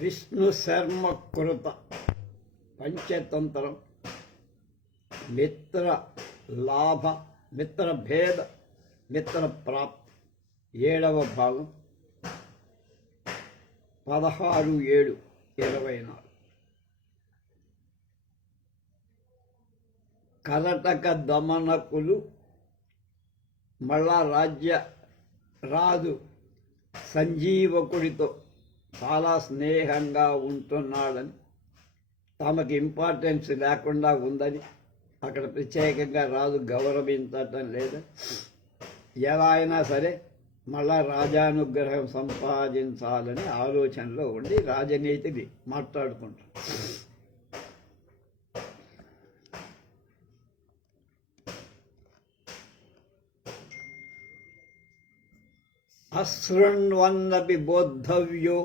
విష్ణు శర్మ కృత పంచతంత్రం మిత్ర లాభ మిత్ర భేద మిత్ర ప్రాప్తి 7వ భాగం 16/7/24 కరటక దమనకులు మళ్ళా రాజు సంజీవకుడితో చాలా స్నేహంగా ఉంటున్నాడని, తమకు ఇంపార్టెన్స్ లేకుండా ఉందని, అక్కడ ప్రత్యేకంగా రాజు గౌరవించటం లేదు. ఎలా అయినా సరే మళ్ళా రాజానుగ్రహం సంపాదించాలని ఆలోచనలో ఉండి రాజనీతిని మాట్లాడుకుంటాం. అశృణ్వన్నపి బోద్ధవ్యో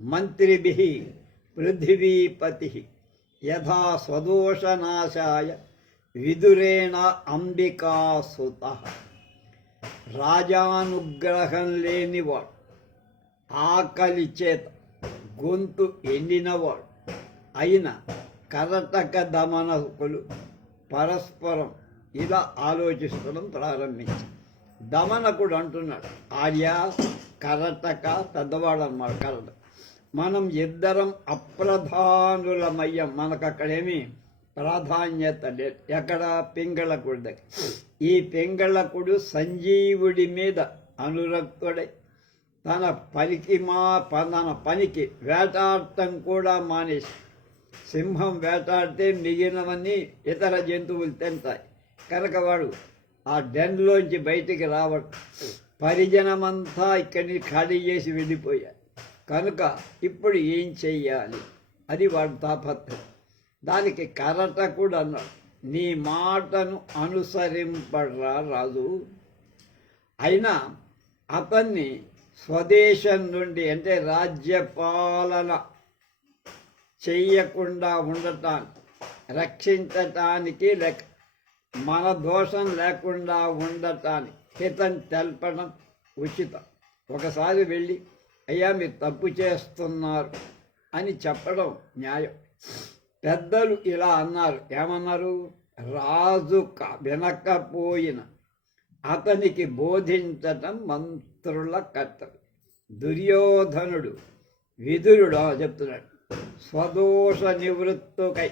మంత్రిభిః పృథివీపతిః యథా స్వదోషనాశాయ విదురేణ అంబికాసుతః. రాజానుగ్రహం లేనివాడు, ఆకలి చేత గొంతు ఎండినవాడు అయిన కరటక దమనకులు పరస్పరం ఇలా ఆలోచిస్తడం ప్రారంభించారు. దమనకుడు అంటున్నాడు, ఆర్య కరటక పెద్దవాడు అన్నమాట. కరటక మనం ఇద్దరం అప్రధానులమయ్యాం, మనకు అక్కడేమి ప్రాధాన్యత లేదు. ఎక్కడ? పింగళకుడి దగ్గర. ఈ పింగళకుడు సంజీవుడి మీద అనురక్తుడై తన పనికి వేటాడటం కూడా మానేసి, సింహం వేటాడితే మిగిలినవన్నీ ఇతర జంతువులు తింటాయి కనుక వాడు ఆ డెన్లోంచి బయటికి రావడం, పరిజనమంతా ఇక్కడిని ఖాళీ చేసి వెళ్ళిపోయారు కనుక ఇప్పుడు ఏం చెయ్యాలి అది వాడు తాపత్రయం. దానికి కరటకుడు అన్నాడు, నీ మాటను అనుసరింపడ్రా రాజు. అయినా అతన్ని స్వదేశం నుండి అంటే రాజ్యపాలన చెయ్యకుండా ఉండటానికి, రక్షించటానికి మన దోషం లేకుండా ఉండటానికి హితం తెలపడం ఉచితం. ఒకసారి వెళ్ళి అయ్యా మీరు తప్పు చేస్తున్నారు అని చెప్పడం న్యాయం. పెద్దలు ఇలా అన్నారు. ఏమన్నారు? రాజు వినకపోయిన అతనికి బోధించటం మంత్రుల కర్తవ్యం. దుర్యోధనుడు విదురుడు చెప్తున్నాడు, స్వదోష నివృత్తుకై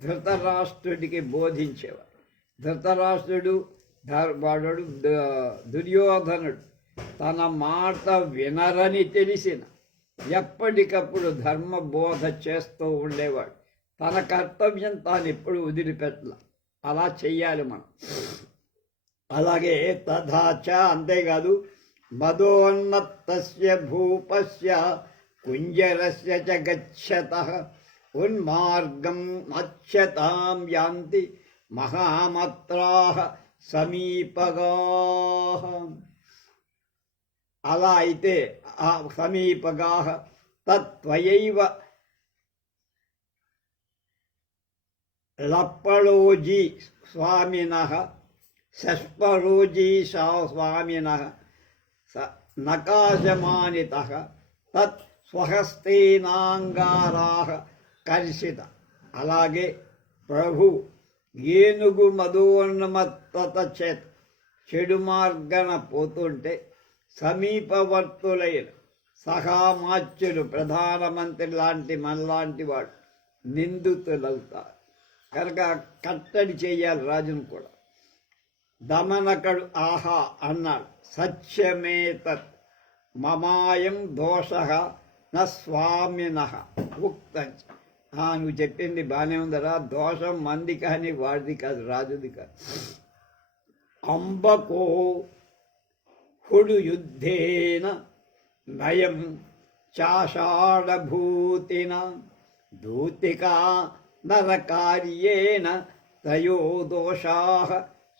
ధృతరాష్ట్రుడికి బోధించేవాడు. ధృతరాష్ట్రుడు దుర్యోధనుడు తన మాట వినరని తెలిసిన ఎప్పటికప్పుడు ధర్మబోధ చేస్తూ ఉండేవాడు. తన కర్తవ్యం తాను ఎప్పుడు వదిలిపెట్టాల. అలా చెయ్యాలి మనం. అలాగే తథాచ, అంతేకాదు, మదోన్నతస్య భూపస్య కుంజరస్య చ గచ్చతః ఉన్మార్గం అచ్యతాం యాంతి మహామత్రాః సమీపగాః. అలా అయితే ఆ సమీపగాః తత్వయైవ లప్పళోజీ స్వామినః షష్పరోజీ స్వామినః నకాశమానితః తత్ స్వహస్తేనాంగారాః కర్షిత. అలాగే ప్రభు ఏనుగు మధోన్మత్తత చేత చెడు మార్గన పోతుంటే సమీపవర్తులైన సహామాచ్యులు, ప్రధానమంత్రి లాంటి మనలాంటి వాడు నిందితులవుతారు కనుక కట్టడి చేయాలి రాజును కూడా. దమనకుడు ఆహా అన్నాడు, సత్యమేతత్ మమాయం దోషః న స్వామినః ఉక్తం. నువ్వు చెప్పింది బాగానే ఉందరా, దోషం మంది కానీ వాడిది కాదు, రాజుది కాదు. అంబకో హుడు యుద్ధేన నయం చాషాఢభూతిన దూతికా నరకార్యేణ తయో దోషాః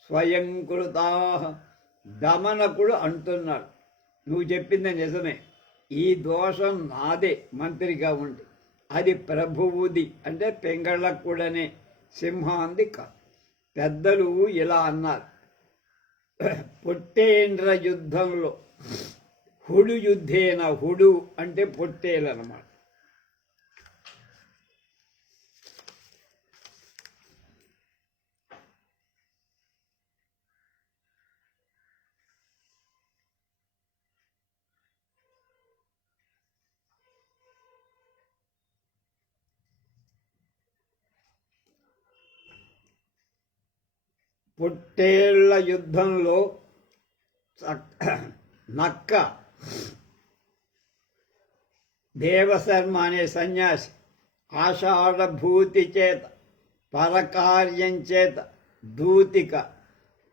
స్వయం కృతాః. దమనకుడు అంటున్నాడు, నువ్వు చెప్పింది నిజమే, ఈ దోషం నాదే మంత్రిగా ఉండి, అది ప్రభువుది అంటే పింగళకుడనే సింహాంది కాదు. పెద్దలు ఇలా అన్నారు, పొట్టేండ్ర యుద్ధంలో హుడు యుద్ధేన, హుడు అంటే పొట్టేలన్నమాట, పుట్టేళ్ల యుద్ధంలో నక్క దేవశర్మ అనే సన్యాసి ఆషాఢభూతి చేత, పరకార్యం చేత, దూతిక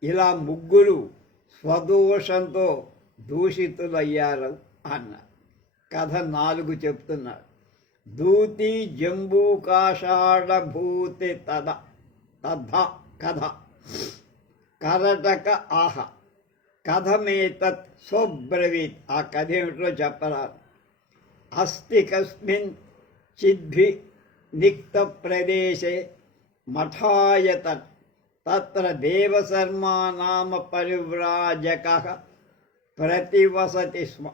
ఇలా ముగ్గురు స్వదోషంతో దూషితులయ్యారు అన్న కథ 4 చెప్తున్నాడు. దూతి జంబూకాషాఢభూతి తథ కథ కరటక ఆహ కథమేతత్ సోబ్రవీత్. ఆ కథ ఏమిటో చెప్పరాదు. అస్తి కస్మిన్ చిద్భి నిక్త ప్రదేశే మఠాయతన్ తత్ర దేవశర్మా నామ పరివ్రాజకః ప్రతివసతి స్మ.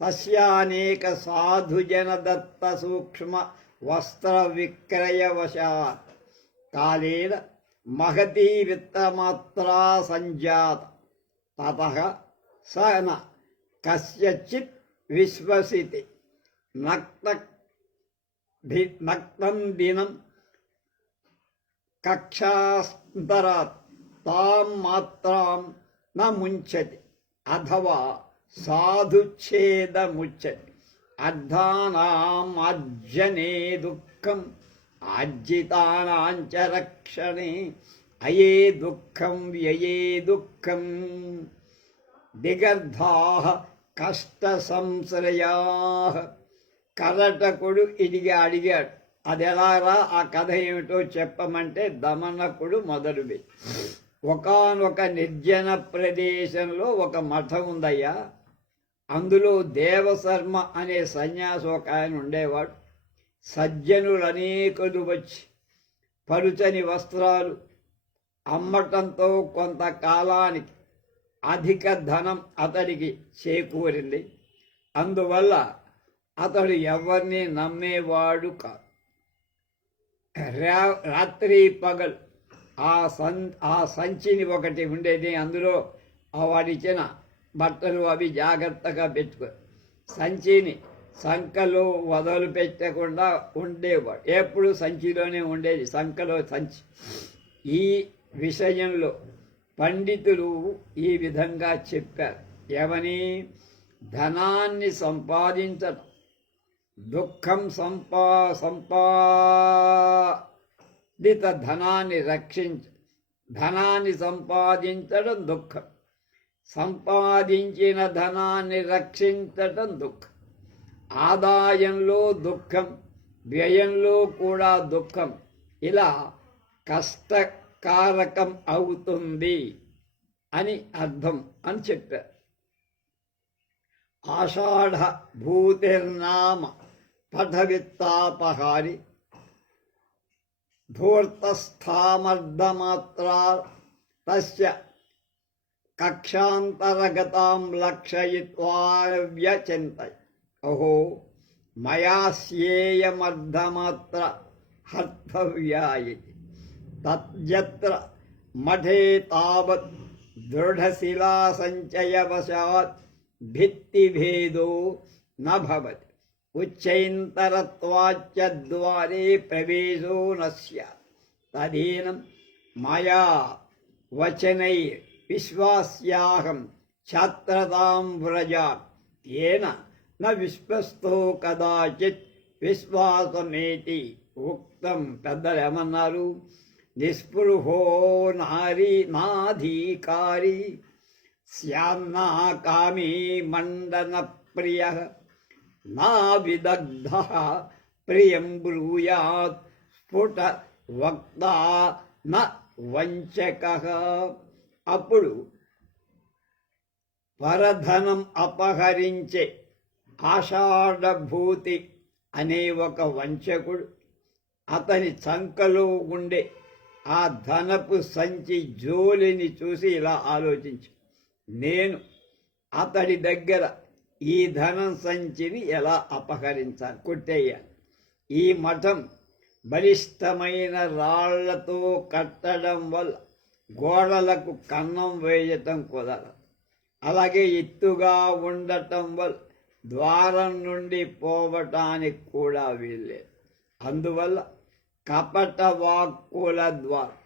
తస్యానేక సాధుజన దత్త సూక్ష్మ వస్త్ర విక్రయవశాత్ కాలేన మహతీ విత్తమాత్రా సంజాత. తతః స న కస్యచిత్ విశ్వసితి నక్తం దినం కక్షాంతరాత్ తాం మాత్రాం న ముంచతి అథవా సాధుచ్ఛేదముచ్యతి. అర్ధానాం ఆజ్జనే దుఃఖం ఆజ్జితానాంచ రక్షణే అయే దుఃఖం వ్యయే దుఃఖం. దిగర్ధాః కష్ట సంశ్రయాః. కరటకుడు ఇదిగా అడిగాడు, అది ఎలారా, ఆ కథ ఏమిటో చెప్పమంటే దమనకుడు మొదలుపెట్టి, ఒకానొక నిర్జన ప్రదేశంలో ఒక మఠం ఉందయ్యా. అందులో దేవశర్మ అనే సన్యాసి ఒక ఆయన ఉండేవాడు. సజ్జనులు అనేకులు వచ్చి పరుచని వస్త్రాలు అమ్మటంతో కొంతకాలానికి అధిక ధనం అతడికి చేకూరింది. అందువల్ల అతడు ఎవరిని నమ్మేవాడు కాదు. రాత్రి పగలు ఆ సంచిని ఒకటి ఉండేది. అందులో వాడిచ్చిన బట్టలు అవి జాగ్రత్తగా పెట్టుకో, సంచిని సంకలో వదలు పెట్టకుండా ఉండేవాడు. ఎప్పుడు సంచిలోనే ఉండేది, సంకలో సంచి. ఈ విషయంలో పండితులు ఈ విధంగా చెప్పారు. ఏమని? ధనాన్ని సంపాదించడం దుఃఖం, సంపాదిత ధనాన్ని ధనాన్ని సంపాదించడం దుఃఖం, సంపాదించిన ధనాన్ని రక్షించడం దుఃఖం. ఆదాయంలో దుఃఖం, వ్యయంలో కూడా దుఃఖం. ఇలా కష్టకారకం అవుతుంది అని అర్థం అని చెప్పారు. ఆషాఢ భూతిర్నామ పఠవిత్తాపహారి ధూర్తస్థామర్ధమాత్రా తస్య కక్షాంతరగతాం లక్షయిత్వా వ్యచింతయ. అహో మయాస్యేయమర్ధమాత్ర హర్తవ్యాయితి తత్యత్ర మఠే తావత్ దృఢశిలాసంచయవశాత్ భిత్తిభేదో న భవతి ఉచ్చైంతరత్వాచ్చ ద్వారే ప్రవేశో న స్యాత్. తదేనం మయా వచనైర్ విశ్వాస్యాహం ఛాత్రతాం వ్రజాత్ ఏన న విశ్వస్తో కదాచిత్ విశ్వాసమేతి ఉక్తం. పెద్దలు ఏమన్నారు? నిస్పృహో నాధీకారి శ్యాన్నా కామీ మండన ప్రియ నా విదగ్ధ ప్రియం బ్రూయాత్ స్ఫుట వక్తా న వంచక. అప్పుడు పరధనం అపహరించే ఆషాఢభూతి అనే ఒక వంచకుడు అతని చంకలో ఉండే ఆ ధనపు సంచి జోలిని చూసి ఇలా ఆలోచించు, నేను అతడి దగ్గర ఈ ధనం సంచిని ఎలా అపహరించాలి, కొట్టేయాలి. ఈ మఠం బలిష్టమైన రాళ్లతో కట్టడం వల్ల గోడలకు కన్నం వేయటం కుదరదు. అలాగే ఎత్తుగా ఉండటం వల్ల ద్వారం నుండి పోవటానికి కూడా వీల్లేదు. అందువల్ల కపట వాక్కుల ద్వారా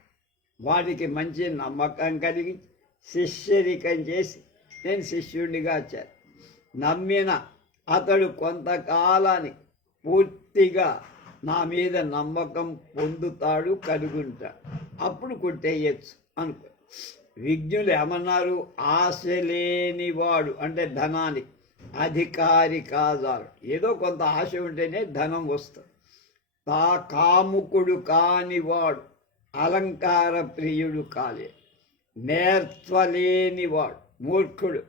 వాడికి మంచి నమ్మకం కలిగి శిష్యరికం చేసి నేను శిష్యుడిగా వచ్చాను. నమ్మిన అతడు కొంతకాలానికి పూర్తిగా నా మీద నమ్మకం పొందుతాడు, కలుగుంటాడు. అప్పుడు కొట్టేయచ్చు అనుకో. విజ్ఞులు ఏమన్నారు? ఆశ లేనివాడు అంటే ధనానికి అధికారి కాదారు. ఏదో కొంత ఆశ ఉంటేనే ధనం వస్తుంది. కాముకుడు కానివాడు అలంకార ప్రియుడు కాలే. నేర్చలేనివాడు మూర్ఖుడు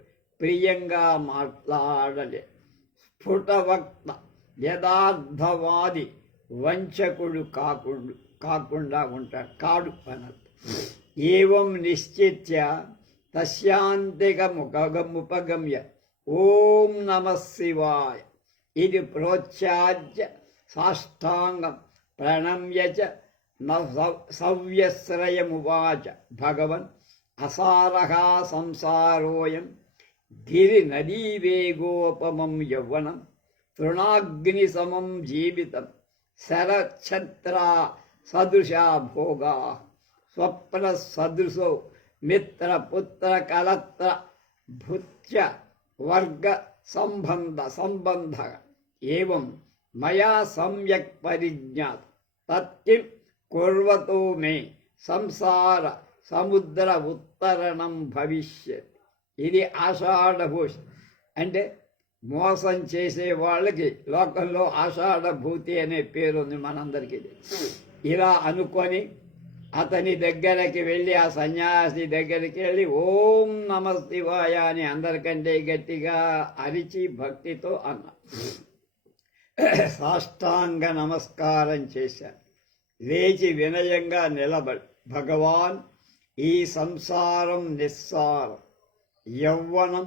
ప్రియంగా మాట్లాడలే. స్ఫుటవక్త యథార్థవాది వంచకుడు కాకుండా ఉంటాడు, కాడు అన్నట్టు. ఏవం నిశ్చిత్య తస్యాంతికముపగమ్య ఓం నమః శివాయ ఇది ప్రోచ్చార్య సాష్టాంగం ప్రణమ్య చ సవ్యశ్రయమువాచ భగవన్ అసారః సంసారోయం గిరి నదీవేగోపమం యౌవనం తృణాగ్ని సమం జీవితం శరఛత్రా సదృశా భోగా స్వప్న సదృశో మిత్ర పుత్ర కలత్ర భృత్య వర్గ సంబంధ ఏవం మయా సమ్యక్ పరిజ్ఞాత తత్కిం కుర్వతో మే సంసార సముద్ర ఉత్తరణం భవిష్యత్. ఇది ఆషాఢభూష అంటే మోసం చేసే వాళ్ళకి లోకంలో ఆషాఢభూతి అనే పేరు ఉంది మనందరికీ. ఇలా అనుకొని అతని దగ్గరికి వెళ్ళి, ఆ సన్యాసి దగ్గరికి వెళ్ళి ఓం నమః శివాయ అని అందరికంటే గట్టిగా అరిచి భక్తితో అన్న సాష్టాంగ నమస్కారం చేశాను. లేచి వినయంగా నిలబడి, భగవాన్ ఈ సంసారం నిస్సారం, యవ్వనం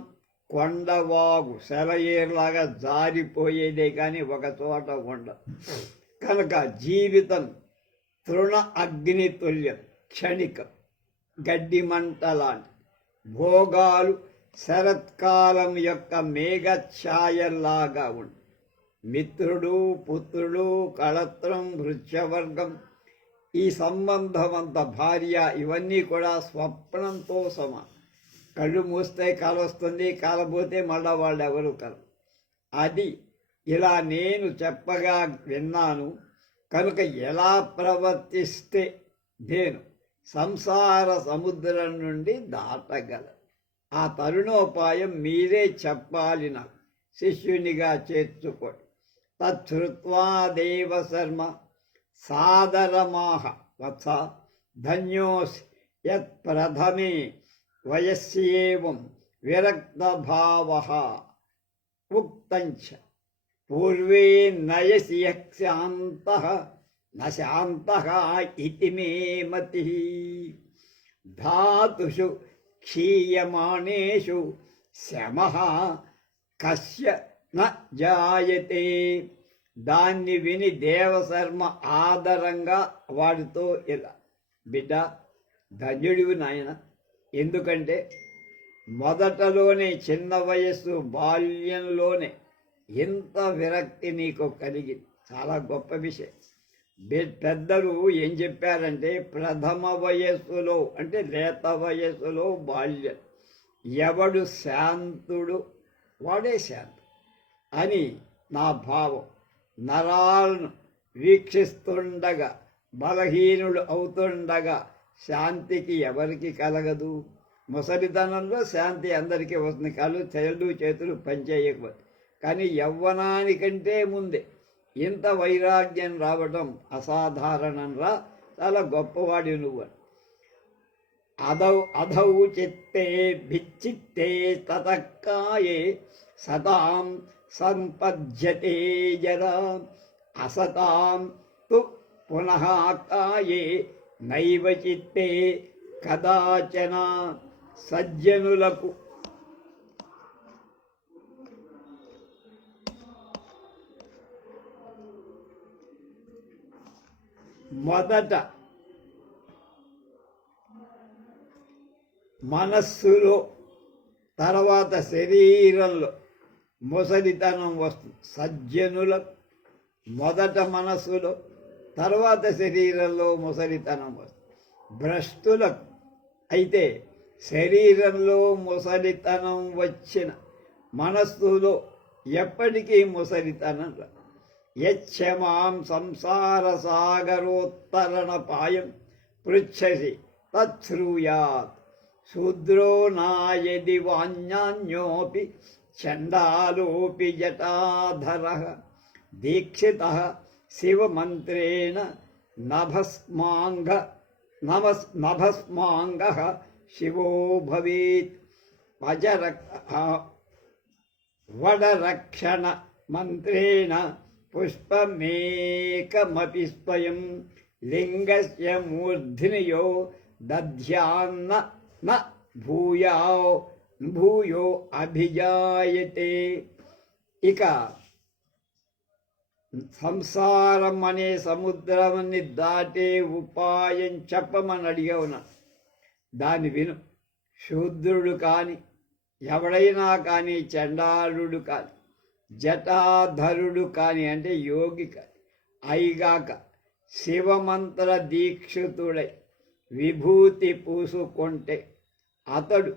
కొండవాగు సెలయేరులాగా జారిపోయేదే కానీ ఒక చోట ఉండదు. కనుక జీవితం తృణ అగ్ని తుల్యం, క్షణికం, గడ్డి మంట లాంటి. భోగాలు శరత్కాలం యొక్క మేఘఛాయల్లాగా ఉండి, మిత్రుడు పుత్రుడు కళత్రం వృక్షవర్గం ఈ సంబంధం అంత భార్య ఇవన్నీ కూడా స్వప్నంతో సమానం. కళ్ళు మూస్తే కల వస్తుంది, కాలపోతే మళ్ళా వాళ్ళు ఎవరు కల. అది ఇలా నేను చెప్పగా విన్నాను కనుక ఎలా ప్రవర్తిస్తే నేను సంసార సముద్రం నుండి దాటగల ఆ తరుణోపాయం మీరే చెప్పాలి, నాకు శిష్యునిగా చేర్చుకోండి. తచ్చుత్వా దేవ శర్మ సాదరమాహ వత్స ధన్యోసి యత్ ప్రథమే వయస్యేవం విరక్తభావః ఉక్తంచ పూర్వే నయసి యక్షాంతః న శాంతః ఇతి మే మతిః. ధాతుషు క్షీయమాణేషు శమః కస్య న జాయతే. దాన్ని విని దేవశర్మ ఆదరంగా వాడితో ఇలా, బిడ్డ ధన్యుడివి నాయన, ఎందుకంటే మొదటలోనే చిన్న వయస్సు బాల్యంలోనే ఎంత విరక్తి నీకు కలిగింది, చాలా గొప్ప విషయం. పెద్దలు ఏం చెప్పారంటే ప్రథమ వయస్సులో అంటే లేత వయస్సులో బాల్యం, ఎవడు శాంతుడు వాడే శాంతుడు అని నా భావం. నరాలను వీక్షిస్తుండగా బలహీనుడు అవుతుండగా శాంతికి ఎవరికి కలగదు? ముసలితనంలో శాంతి అందరికీ వస్తుంది, కళ్ళు చేతులు పనిచేయకపోతే. కానీ యవ్వనానికంటే ముందే ఇంత వైరాగ్యం రావడం అసాధారణం రా, చాలా గొప్పవాడి నువ్వు. అధౌ చిత్తే భిచ్చిత్తే తతకాయే సతాం సంపద్యతే జరా అసతాం తు పునః కాయే నైవ చిత్తే కదాచన. సజ్జనులకు మొదట మనస్సులో తర్వాత శరీరంలో ముసలితనం వస్తుంది. సజ్జనులకు మొదట మనస్సులో తర్వాత శరీరంలో ముసలితనం వస్తుంది. భ్రష్టులకు. అయితే శరీరంలో ముసలితనం వచ్చిన మనస్సులో ఎప్పటికీ ముసలితనం రాదు. యచ్చమాం సంసార సాగరోత్తరణపాయం పృచ్ఛసి తచ్ఛ్రూయాత్. శూద్రో నాయది వాణ్యాన్యోపి చండాలోపి జటాధరః దీక్షితః శివమంత్రేణ నభస్మాంగః శివో భవేత్. వడరక్షణ మంత్రేణ పుష్పమేకమపి స్వయం లింగస్య మూర్ధ్నియో దధ్యాన్న న భూయో అభిజాయతే. ఇక సంసారం అనే సముద్రాన్ని దాటే ఉపాయం చెప్పమని అడిగావునా, దాన్ని విను. శూద్రుడు కాని ఎవడైనా కానీ, చండాలుడు కాని, జటాధరుడు కాని అంటే యోగి కాని అయిగాక శివమంత్ర దీక్షితుడై విభూతి పూసుకుంటే అతడు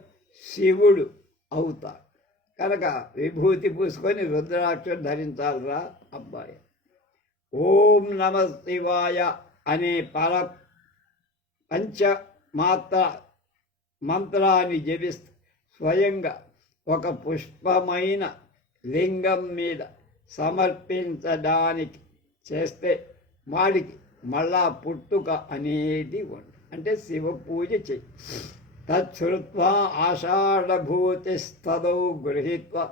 శివుడు అవుతాడు. కనుక విభూతి పూసుకొని రుద్రాక్షం ధరించాలిరా అబ్బాయి. ఓం నమ శివాయ అనే పంచమాత్ర మంత్రాన్ని జపిస్తూ స్వయంగా ఒక పుష్పమైన లింగం మీద సమర్పించడానికి చేస్తే వాడికి మళ్ళా పుట్టుక అనేది ఉండదు. అంటే శివ పూజ చెయ్యి. తచ్చుత్వా ఆషాఢభూతిస్తదౌ గృహీత్వా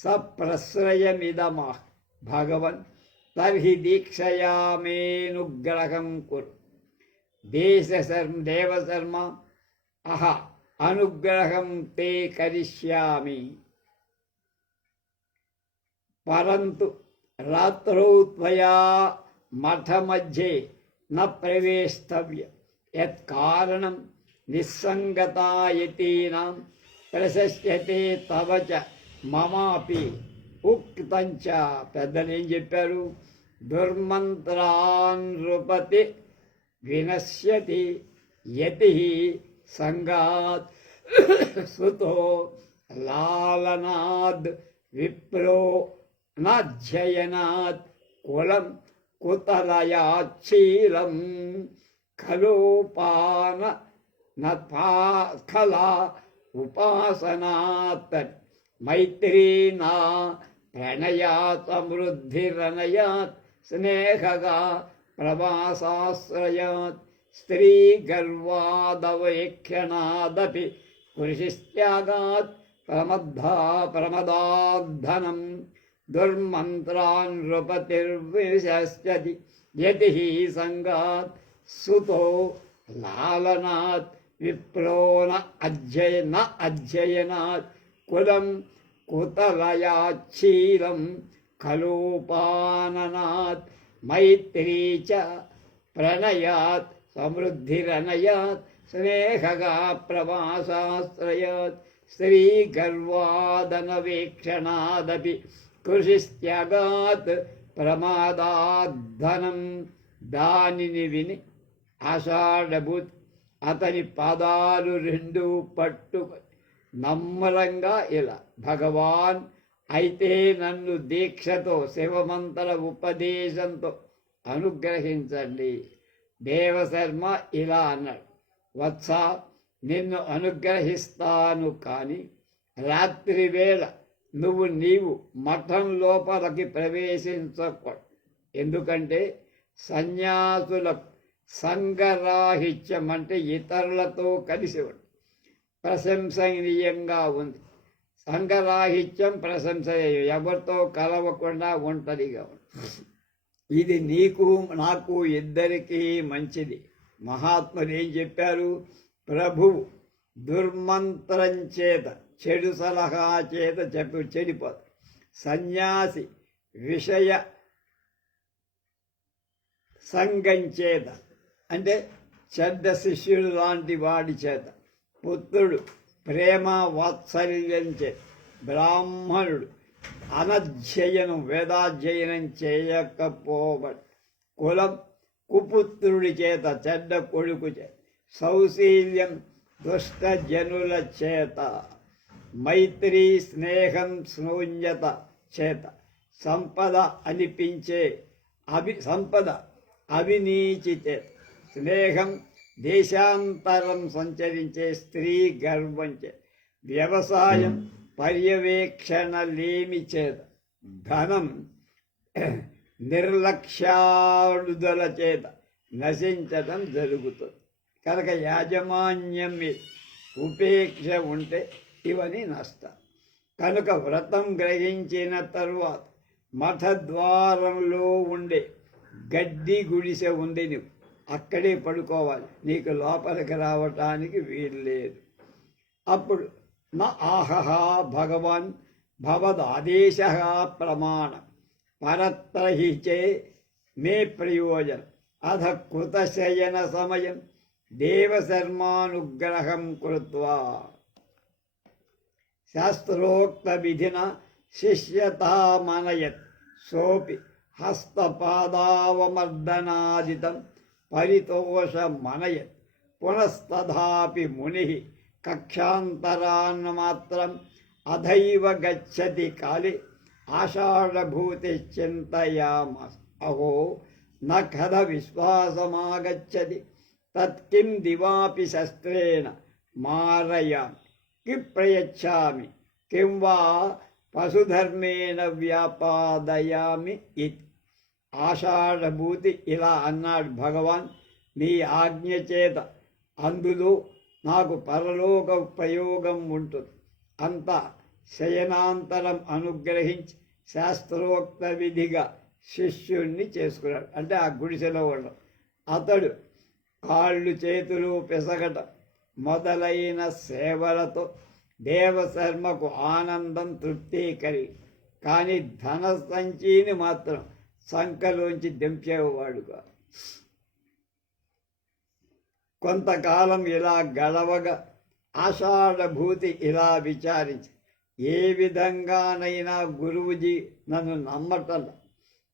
సప్రశ్రయమిదమా భగవన్ తర్హి దీక్షయామేనుగ్రహం కురు. దేవశర్మ అహ అనుగ్రహం తే కరిష్యామి. పరంతు రాత్రౌ త్వయా మఠమధ్యే న ప్రవేష్టవ్యం. యత్కారణం నిస్సంగతాయతీనాం ప్రశస్యతే తవ చ మమాపి ఉక్తంచ. పెద్దలు ఏం చెప్పారు? దుర్మంత్రాన్ నృపతి వినశ్యతి యతి సంగాత్ సుతో లాలనాద్ విప్రో నాధ్యయనాత్ కులం కుతలయాచ్చీలం ఖలోపాన నలా ఉపాసనాత్. మైత్రీనా ప్రణయా సమృద్ధిరనయాత్ స్నేహగా ప్రవాసాశ్రయాత్. స్త్రీ గర్వాదవేక్షణాదపి పురుషిస్త్యాగాత్ ప్రమదాద్ధనం. దుర్మంత్రాన్ నృపతిర్విశస్యతి యతి సంగాత్ సుతో లాలనాత్ విప్రో న అధ్యయనాత్ కులం కుతలయాచ్చీలం ఖలోపాననాత్. మైత్రీ చ ప్రణయాత్ సమృద్ధిరనయాత్ స్నేహగా ప్రవాసాశ్రయాత్. స్త్రీ గర్వాదనవేక్షణాదపి కృషిస్త్యాగాత్ ప్రమాదాద్ధనం. దానిని విని ఆషాఢభూతి అతని పాదాలు రెండు పట్టుకొని నమ్మలంగా ఇలా, భగవాన్ అయితే నన్ను దీక్షతో శివమంత్ర ఉపదేశంతో అనుగ్రహించండి. దేవశర్మ ఇలా అన్నాడు, వత్స నిన్ను అనుగ్రహిస్తాను, కానీ రాత్రి వేళ నీవు మఠం లోపలికి ప్రవేశించకూడదు. ఎందుకంటే సన్యాసులకు సంఘరాహిత్యం అంటే ఇతరులతో కలిసి ఉంది ప్రశంసనీయంగా ఉంది. సంఘరాహిత్యం ప్రశంసనీయం, ఎవరితో కలవకుండా ఒంటరిగా ఉంది. ఇది నీకు నాకు ఇద్దరికీ మంచిది. మహాత్ములు ఏం చెప్పారు? ప్రభువు దుర్మంత్రం చేత, చెడు సలహా చేత చెడిపోదు. సన్యాసి విషయ సంఘం చేత అంటే చెడ్డ శిష్యుడు లాంటి వాడి చేత, పుత్రుడు ప్రేమ వాత్సల్యం చేత, బ్రాహ్మణుడు అనధ్యయనం వేదాధ్యయనం చేయకపోబడి, కులం కుపుత్రుడి చేత చెడ్డ కొడుకు చేత, సౌశీల్యం దుష్టజనుల చేత, మైత్రీ స్నేహం శూన్యత చేత, సంపద అనిపించే సంపద అవినీతి చేత, స్నేహం దేశాంతరం సంచరించే స్త్రీ గర్వం చేత, వ్యవసాయం పర్యవేక్షణ లేమి చేత, ధనం నిర్లక్ష్యాడుదల చేత నశించడం జరుగుతుంది. కనుక యాజమాన్యం మీద ఉపేక్ష ఉంటే ఇవన్నీ నష్టాలు. కనుక వ్రతం గ్రహించిన తరువాత మఠద్వారంలో ఉండే గడ్డి గుడిసె ఉంది, నువ్వు అక్కడే పడుకోవాలి, నీకు లోపలికి రావటానికి వీలు లేదు. అప్పుడు నా ఆహహా భగవాన్ భవదాదేశ ప్రమాణం పరత్రహిచే మే ప్రయోజనం అధ కృతశయన సమయం దేవశర్మానుగ్రహం కృత్వా శాస్త్రోక్త విధిన శిష్యతామనయత్ సోపి హస్తపాదావమర్దనాదితం పరితోషమనయత్ పునస్తథాపి ముని కక్షాంతరాన్నమాత్రం అధైవ గచ్చతి కాలే ఆషాఢభూతి చింతయామాస. అహో న కథ విశ్వాసమాగచ్చతి తత్కిం దివాపి శస్త్రేణ మారయామి కి ప్రయచ్చామి కిం వా పశుధర్మేణ వ్యాపాదయామి ఇది. ఆషాఢభూతి ఇలా అన్నాడు భగవాన్, నీ ఆజ్ఞ చేత అందులో నాకు పరలోక ప్రయోగం ఉంటుంది. అంతా శయనాంతరం అనుగ్రహించి శాస్త్రోక్త విధిగా శిష్యుణ్ణి చేసుకున్నాడు. అంటే ఆ గుడిసెలో ఉండడం, అతడు కాళ్ళు చేతులు పిసగటం మొదలైన సేవలతో దేవశర్మకు ఆనందం తృప్తి కలిగి, కానీ ధన సంచిని మాత్రం సంకలోంచి దింపేవాడుగా. కొంతకాలం ఇలా గడవగా ఆషాఢభూతి ఇలా విచారించి, ఏ విధంగానైనా గురువుజీ నన్ను నమ్మటం,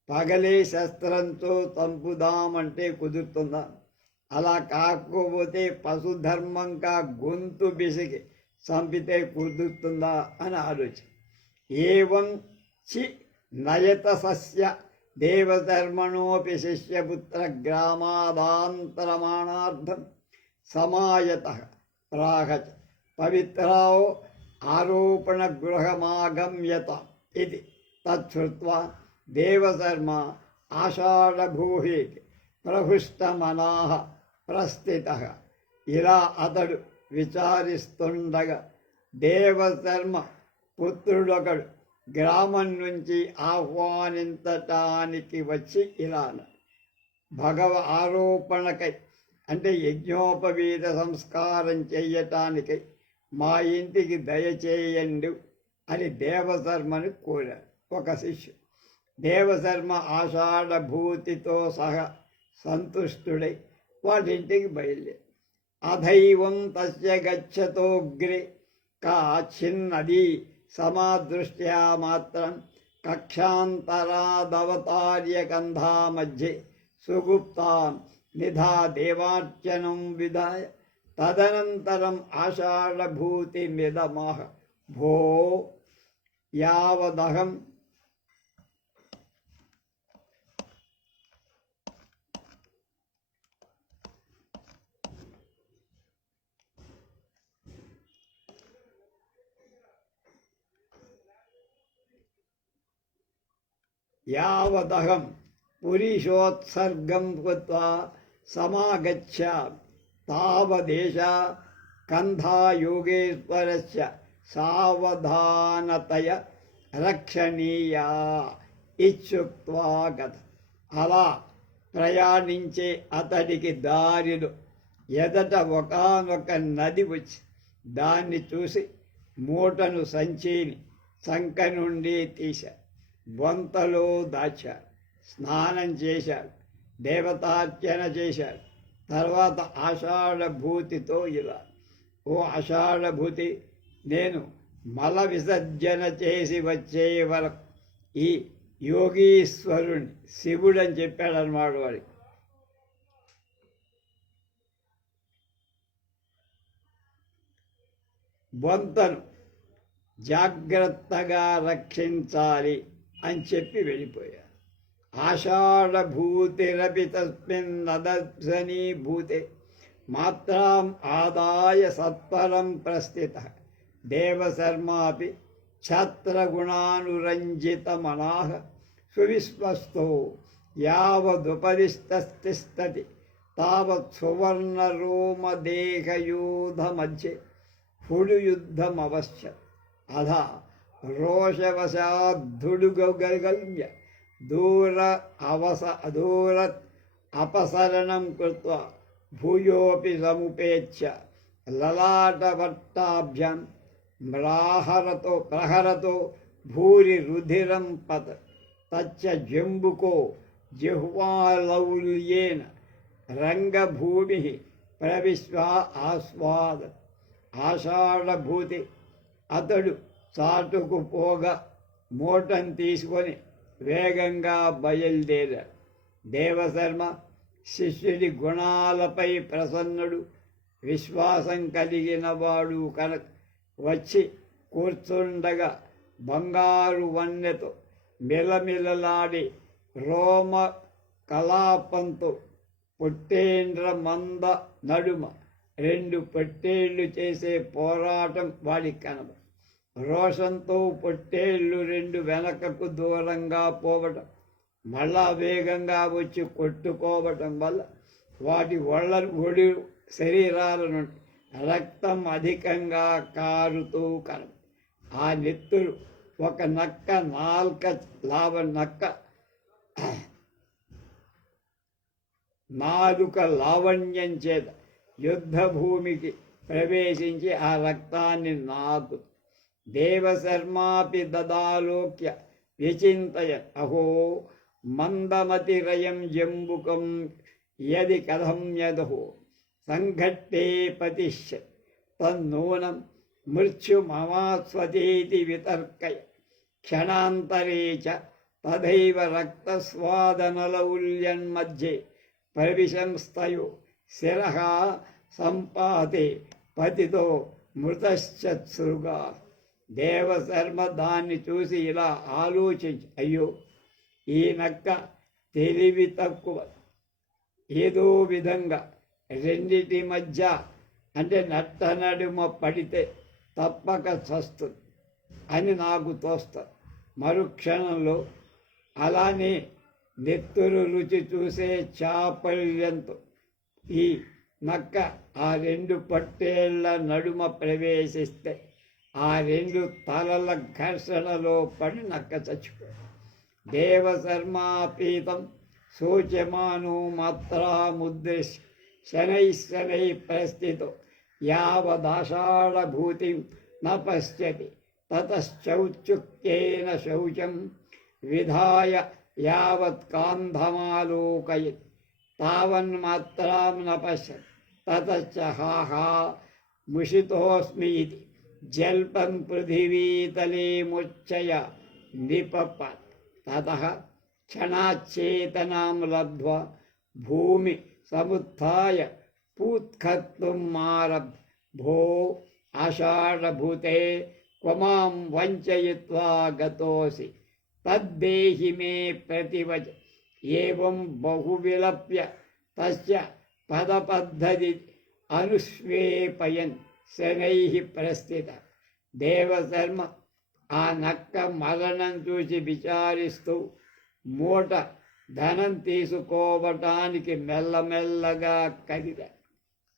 పగలే శస్త్రంతో చంపుదామంటే కుదురుతుందా? అలా కాకపోతే పశుధర్మంగా గొంతు బిసికి చంపితే కుదురుతుందా అని ఆలోచన. ఏవం చి నయత సస్య దేవధర్మణోపి శిష్యపుత్ర గ్రామాదాంతరమాణార్థం సమాయత ప్రాహచ పవిత్రాో ఆరోపణ గృహమాగమ్యత ఇది. తచ్చుత్వా దేవశర్మ ఆషాఢభూహేతి ప్రహృష్టమనాః ప్రస్థితః. ఇలా అతడు విచారిస్తుండగా దేవశర్మ పుత్రుడొకడు గ్రామం నుంచి ఆహ్వానించటానికి వచ్చి ఇలా భగవ ఆరోపణకై, అంటే యజ్ఞోపవీత సంస్కారం చెయ్యటానికై మా ఇంటికి దయచేయండి అని దేవశర్మని కోరాడు ఒక శిష్యుడు. దేవశర్మ ఆషాఢభూతితో సహా సంతుష్టుడై వాటింటికి బయలుదేరి, అధైవం తస్య గచ్చతోగ్రే కాచిన్నది సమాదృష్ట్యా మాత్రం కక్షాంతరాదవతార్యకంధా మధ్యే సుగుప్తాం నిధా దేవార్చనం విధాయ తదనంతరం ఆషాఢభూతిమిదమాహ భో యావదహం యావదహం పురీషోత్సర్గం కృత్వా సమాగచ్ఛామి తావదేశ కంధాయోగేశ్వరస్య సావధానతయ రక్షణీయా ఇత్యుక్త్వా గత. అలా ప్రయాణించే అతడికి దారిలో ఎదట ఒకానొక నది వచ్చి దాన్ని చూసి మూటను సంచిని సంక నుండి తీశాడు, బొంతలో దాచాడు, స్నానం చేశాడు, దేవతార్చన చేశాడు. తర్వాత ఆషాఢభూతితో ఇలా, ఓ ఆషాఢభూతి, నేను మల విసర్జన చేసి వచ్చే వరకు ఈ యోగీశ్వరుని శివుడని చెప్పాడన్నమాట వాడికి. బొంతను జాగ్రత్తగా రక్షించాలి అని చెప్పి వెళ్ళిపోయారు. ఆషాఢభూతిరపి తస్మిన్నదర్శనీభూతే మాత్రాం ఆదాయ సత్పరం ప్రస్థిత దేవశర్మాపి ఛత్రగుణానురంజితమనాః సువిశ్వస్తో యావదుపరిష్టతిష్టతి తావత్ సువర్ణరోమదేహయూధమధ్యే హుడుయుద్ధమవశ్య అధ రోషవశాద్ధుడుగల్య దూర అపసరణం కృత్వా భూయోపి సముపేత్య లలాటవట్టాభ్యాం ప్రహరతో భూరి రుధిరం పత తచ్చ జంబుకో జిహ్వాలౌల్యేన రంగభూమి ప్రవిశ్వా ఆస్వాద ఆషాఢభూతి. అతడు చాటుకు పోగా మూటను తీసుకొని వేగంగా బయలుదేరాడు. దేవశర్మ శిష్యుడి గుణాలపై ప్రసన్నుడు, విశ్వాసం కలిగిన వాడు కనుక వచ్చి కూర్చుండగా బంగారు వన్నెతో మిలమిలలాడి రోమ కలాపంతో పొట్టేండ్ర మంద నడుమ 2 పొట్టేళ్లు చేసే పోరాటం వాడికి కనబడు. రోషంతో పొట్టేళ్లు 2 వెనకకు దూరంగా పోవటం, మళ్ళా వేగంగా వచ్చి కొట్టుకోవటం వల్ల వాటి ఒడి శరీరాల నుండి రక్తం అధికంగా కారుతూ కనబడు. ఆ నెత్తురు ఒక నాలుక లావణ్యం చేత యుద్ధభూమికి ప్రవేశించి ఆ రక్తాన్ని నాకు. దేవశర్మాపి దదాలోక్య విచింతయ అహో మందమతిరయం జంబుకం యది కథం యదో సంఘట్టే పతిష్య తన్నూనం మృత్యుమమాస్వతేతి వితర్కయ క్షణాంతరే చ తథైవ రక్తస్వాదనలౌల్యన్మధ్యే ప్రవిశంస్తయో శిరః సంపాతే పతితో మృతశ్చత్సృగా. దేవశర్మ దాన్ని చూసి ఇలా ఆలోచించి, అయ్యో ఈ నక్క తెలివి తక్కువ, ఏదో విధంగా రెండిటి మధ్య అంటే నట్ట నడుమ పడితే తప్పక చస్తుంది అని నాకు తోస్తుంది. మరుక్షణంలో అలానే నెత్తురు రుచి చూసే చాపల్యంతో ఈ నక్క ఆ 2 పొట్టేళ్ల నడుమ ప్రవేశిస్తే ఆ 2 తలల ఘర్షణలో పడి నక్క చచ్చిపోయింది. దేవశర్మాపీతం శోచ్యమానో మాత్రాముద్దిశ్య శనై ప్రస్థితో యావదాషాఢభూతిం న పశ్యతి తతశ్చౌత్యుక్తేన శౌచం విధాయ యావత్ కాంధమాలోకయతి తావన్మాత్రాం న పశ్యతి తతశ్చ హాహా ముషితోస్మీతి జల్పన్ పృథివీతలే ముచ్చయ నిపపత్. తతః క్షణాచ్చేతనాం లబ్ధ్వా భూమి సముత్థాయ పూత్కర్తుం ఆరభ్య. భో ఆషాఢభూతే క్వమాం వంచయిత్వా గతోసి తద్దేహి మే ప్రతివచ. ఏవం బహువిలప్య తస్య పదపద్ధతి అనుస్వేపయన్ శనైః ప్రస్థిత. దేవశర్మ ఆ నక్క మరణం చూసి విచారిస్తూ మూట ధనం తీసుకోవటానికి మెల్లమెల్లగా కదిలా.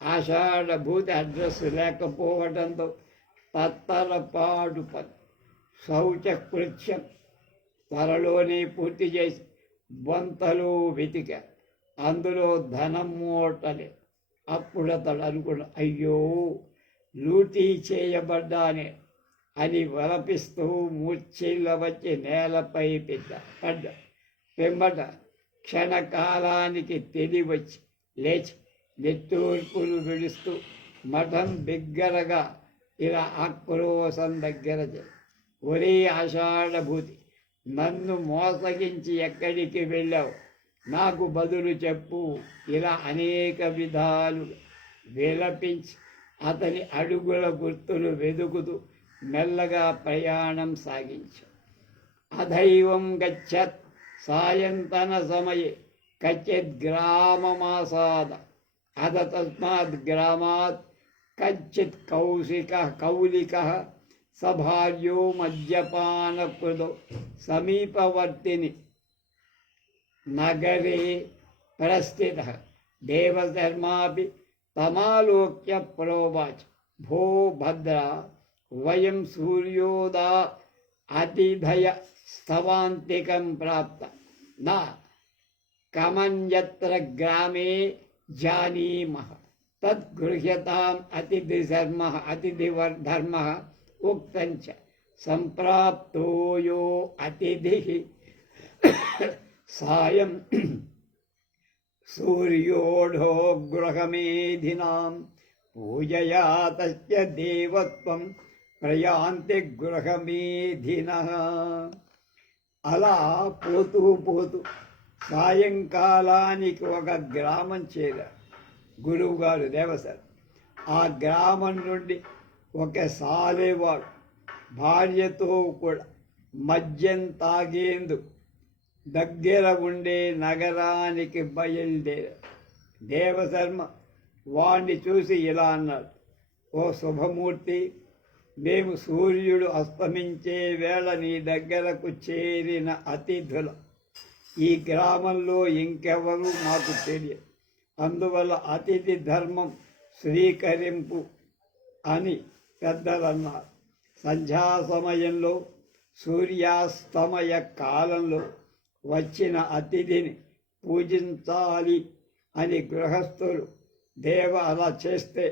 ఆషాఢభూతి అడ్రస్ లేకపోవడంతో తత్తరపాటు పని శౌచకృత్యం త్వరలోనే పూర్తి చేసి బొంతలు వెతిక, అందులో ధనం మూటలే. అప్పుడతడు అనుకున్న, అయ్యో లూటీ చేయబడ్డానే అని వలపిస్తూ మూర్ఛిల్ల వచ్చి నేలపై పడ్డా. వెంబట క్షణకాలానికి తెలివచ్చి లేచి నెట్టూర్పులు విడుస్తూ మఠం బిగ్గరగా ఇలా ఆక్రోశం దగ్గర ఒరే ఆషాఢభూతి, నన్ను మోసగించి ఎక్కడికి వెళ్ళావు, నాకు బదులు చెప్పు. ఇలా అనేక విధాలు విలపించి అతని అడుగుల గుర్తులు వెదుకుతూ మెల్లగా ప్రయాణం సాగించాడు. అధైవం గచ్చత్ సాయంతన సమయే కచ్చిత్ గ్రామమాసాద అధ తస్మాత్ గ్రామాత్ కచ్చిత్ కౌలికః సభార్యో మద్యపానకృదో సమీపవర్తిని నగరే ప్రస్థితః దేవధర్మాపి తమాలోక్య ప్రోవాచ భో భద్ర వయం సూర్యోదా అతిథయ స్తవాంతికం ప్రాప్త నా కమన్యత్ర గ్రామే జానీమః తద్గృహ్యతాం అతిథిధర్మః ఉక్తంచ సంప్రాప్తో యో అతిథిః సాయం సూర్యోఢో గృహమేధినాం పూజయా తస్య దేవత్వం ప్రయాంతి గృహమేధినః. అలా పోతూ పోతూ సాయంకాలానికి ఒక గ్రామం చేరారు గురువుగారు దేవసర్. ఆ గ్రామం నుండి ఒక సాలేవాడు భార్యతో కూడా మద్యం తాగేందుకు దగ్గర ఉండే నగరానికి బయలుదేరారు. దేవశర్మ వాణ్ణి చూసి ఇలా అన్నాడు, ఓ శుభమూర్తి, మేము సూర్యుడు అస్తమించే వేళ నీ దగ్గరకు చేరిన అతిథుల. ఈ గ్రామంలో ఇంకెవరూ నాకు తెలియదు. అందువల్ల అతిథి ధర్మం స్వీకరింపు అని పెద్దలన్నారు. సంధ్యా సమయంలో సూర్యాస్తమయ కాలంలో వచ్చిన అతిథిని పూజించాలి అని గృహస్థులు అలా చేస్తే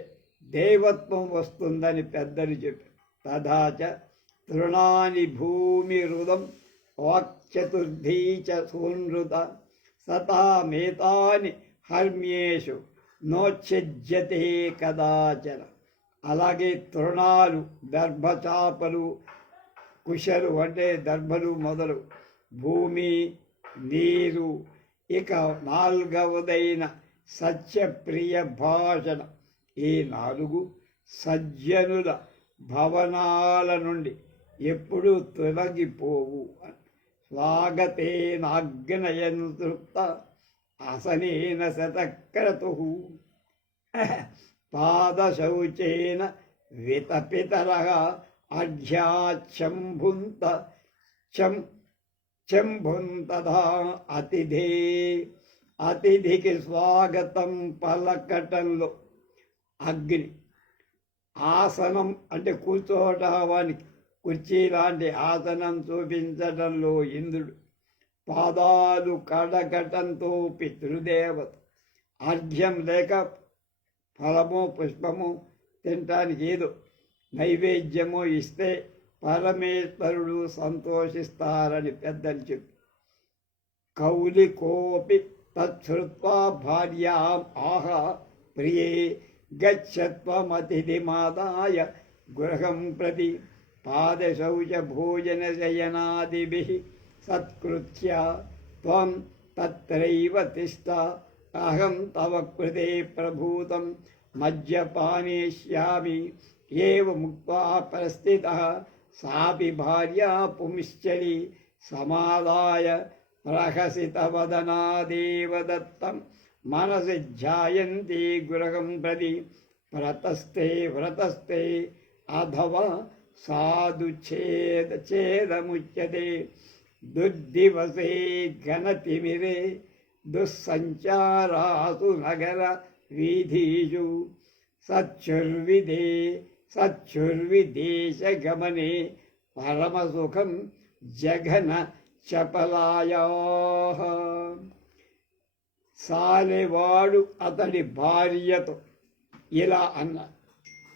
దేవత్వం వస్తుందని పెద్దలు చెప్పారు. తదాచ తృణాని భూమి రుదం వాక్చతుర్థీ చ సూనృత సతామేతాని హర్మ్యేషు నోచ్ఛిజ్యతే కదాచన. అలాగే తృణాలు, దర్భచాపలు, కుశలు అంటే దర్భలు మొదలు, భూమి, నీరు, ఇక నాల్గవదైన సత్యప్రియ భాషణ, ఈ 4 సజ్జనుల భవనాల నుండి ఎప్పుడూ తొలగిపోవు. స్వాగతేనాగ్నయన్ తృప్త ఆసనేన శతక్రతుః పాదశౌచేన వితపితరః అఢ్యాచంభుంత చెంభుంతథా అతిథికి స్వాగతం పలకటంలో అగ్ని, ఆసనం అంటే కూర్చోవటానికి కుర్చీ లాంటి ఆసనం చూపించటంలో ఇంద్రుడు, పాదాలు కడగటంతో పితృదేవత, అర్ఘ్యం లేక ఫలమో పుష్పము తినటానికి ఏదో నైవేద్యము ఇస్తే పరమేశ్వరుడు సంతోషిస్తారని పెద్దలు చెప్పి, కౌలికోపి తచ్చుత్వా భార్యాం ఆహ ప్రియే గచ్చత్వమతిథిమాదాయ గృహం ప్రతి పాదశౌచ భోజన శయనాదిభిః సత్కృత్య త్వం తత్రైవ తిష్ట అహం తవ కృతే ప్రభూతం మద్యపానేష్యామి ఏవముక్త్వా ప్రస్థితః సాపి భార్యా పుంశ్చలి సమాదాయ ప్రహసితవదనా దేవదత్తం మనసి ధ్యాయంతి గృహం ప్రతి వ్రతస్థే అధవా సాధు ఛేదముచ్యతే దుర్దివసే ఘనతిమిరే దుస్సంచారాసు నగర వీధీషు సచ్చుర్విదేశగమనే పరమసుఖం జఘన చపలాయాః. సాలెవాడు అతడి భార్యతో ఇలా అన్నాడు,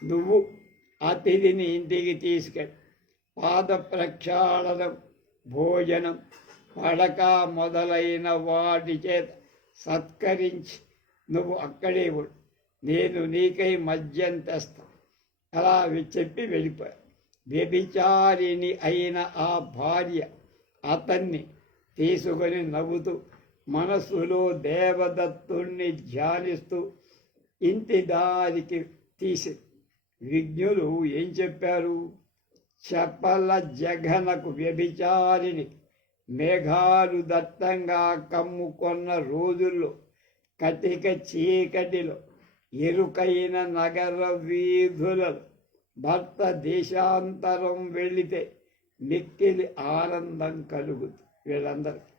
నువ్వు అతిథిని ఇంటికి తీసుకెళ్ళి పాద ప్రక్షాళనం, భోజనం, పడక మొదలైన వాటి చేత సత్కరించి నువ్వు అక్కడే ఉండు, నేను నీకై మద్యం తెస్తా. అలా చెప్పి వెళ్ళిపోయాడు. వ్యభిచారిణి అయిన ఆ భార్య అతన్ని తీసుకొని నవ్వుతూ మనస్సులో దేవదత్తుణ్ణి ధ్యానిస్తూ ఇంటి దారికి విజ్ఞులు ఏం చెప్పారు? చపల జఘనకు వ్యభిచారిని మేఘాలు దట్టంగా కమ్ముకొన్న రోజుల్లో కటిక చీకటిలో ఇరుకైన నగర వీధులలో భర్త దేశాంతరం వెళితే మిక్కిలి ఆనందం కలుగుతుంది వీళ్ళందరికీ.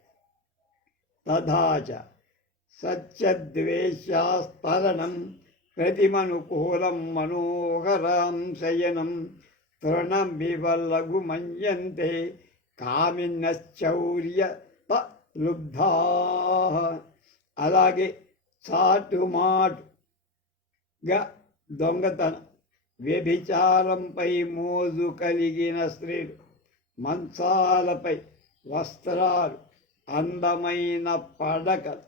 తథాచ సత్యద్వేషాస్తరణం ప్రతిమనుకూలం మనోహరాం శయనం తృణమివ లఘుమన్యంతే కామినశ్చౌర్య లుబ్ధా. అలాగే చాటుమాటుగా దొంగతనం, వ్యభిచారంపై మోజు కలిగిన స్త్రీలు, మంచాలపై వస్త్రాలు, అందమైన పడకలు,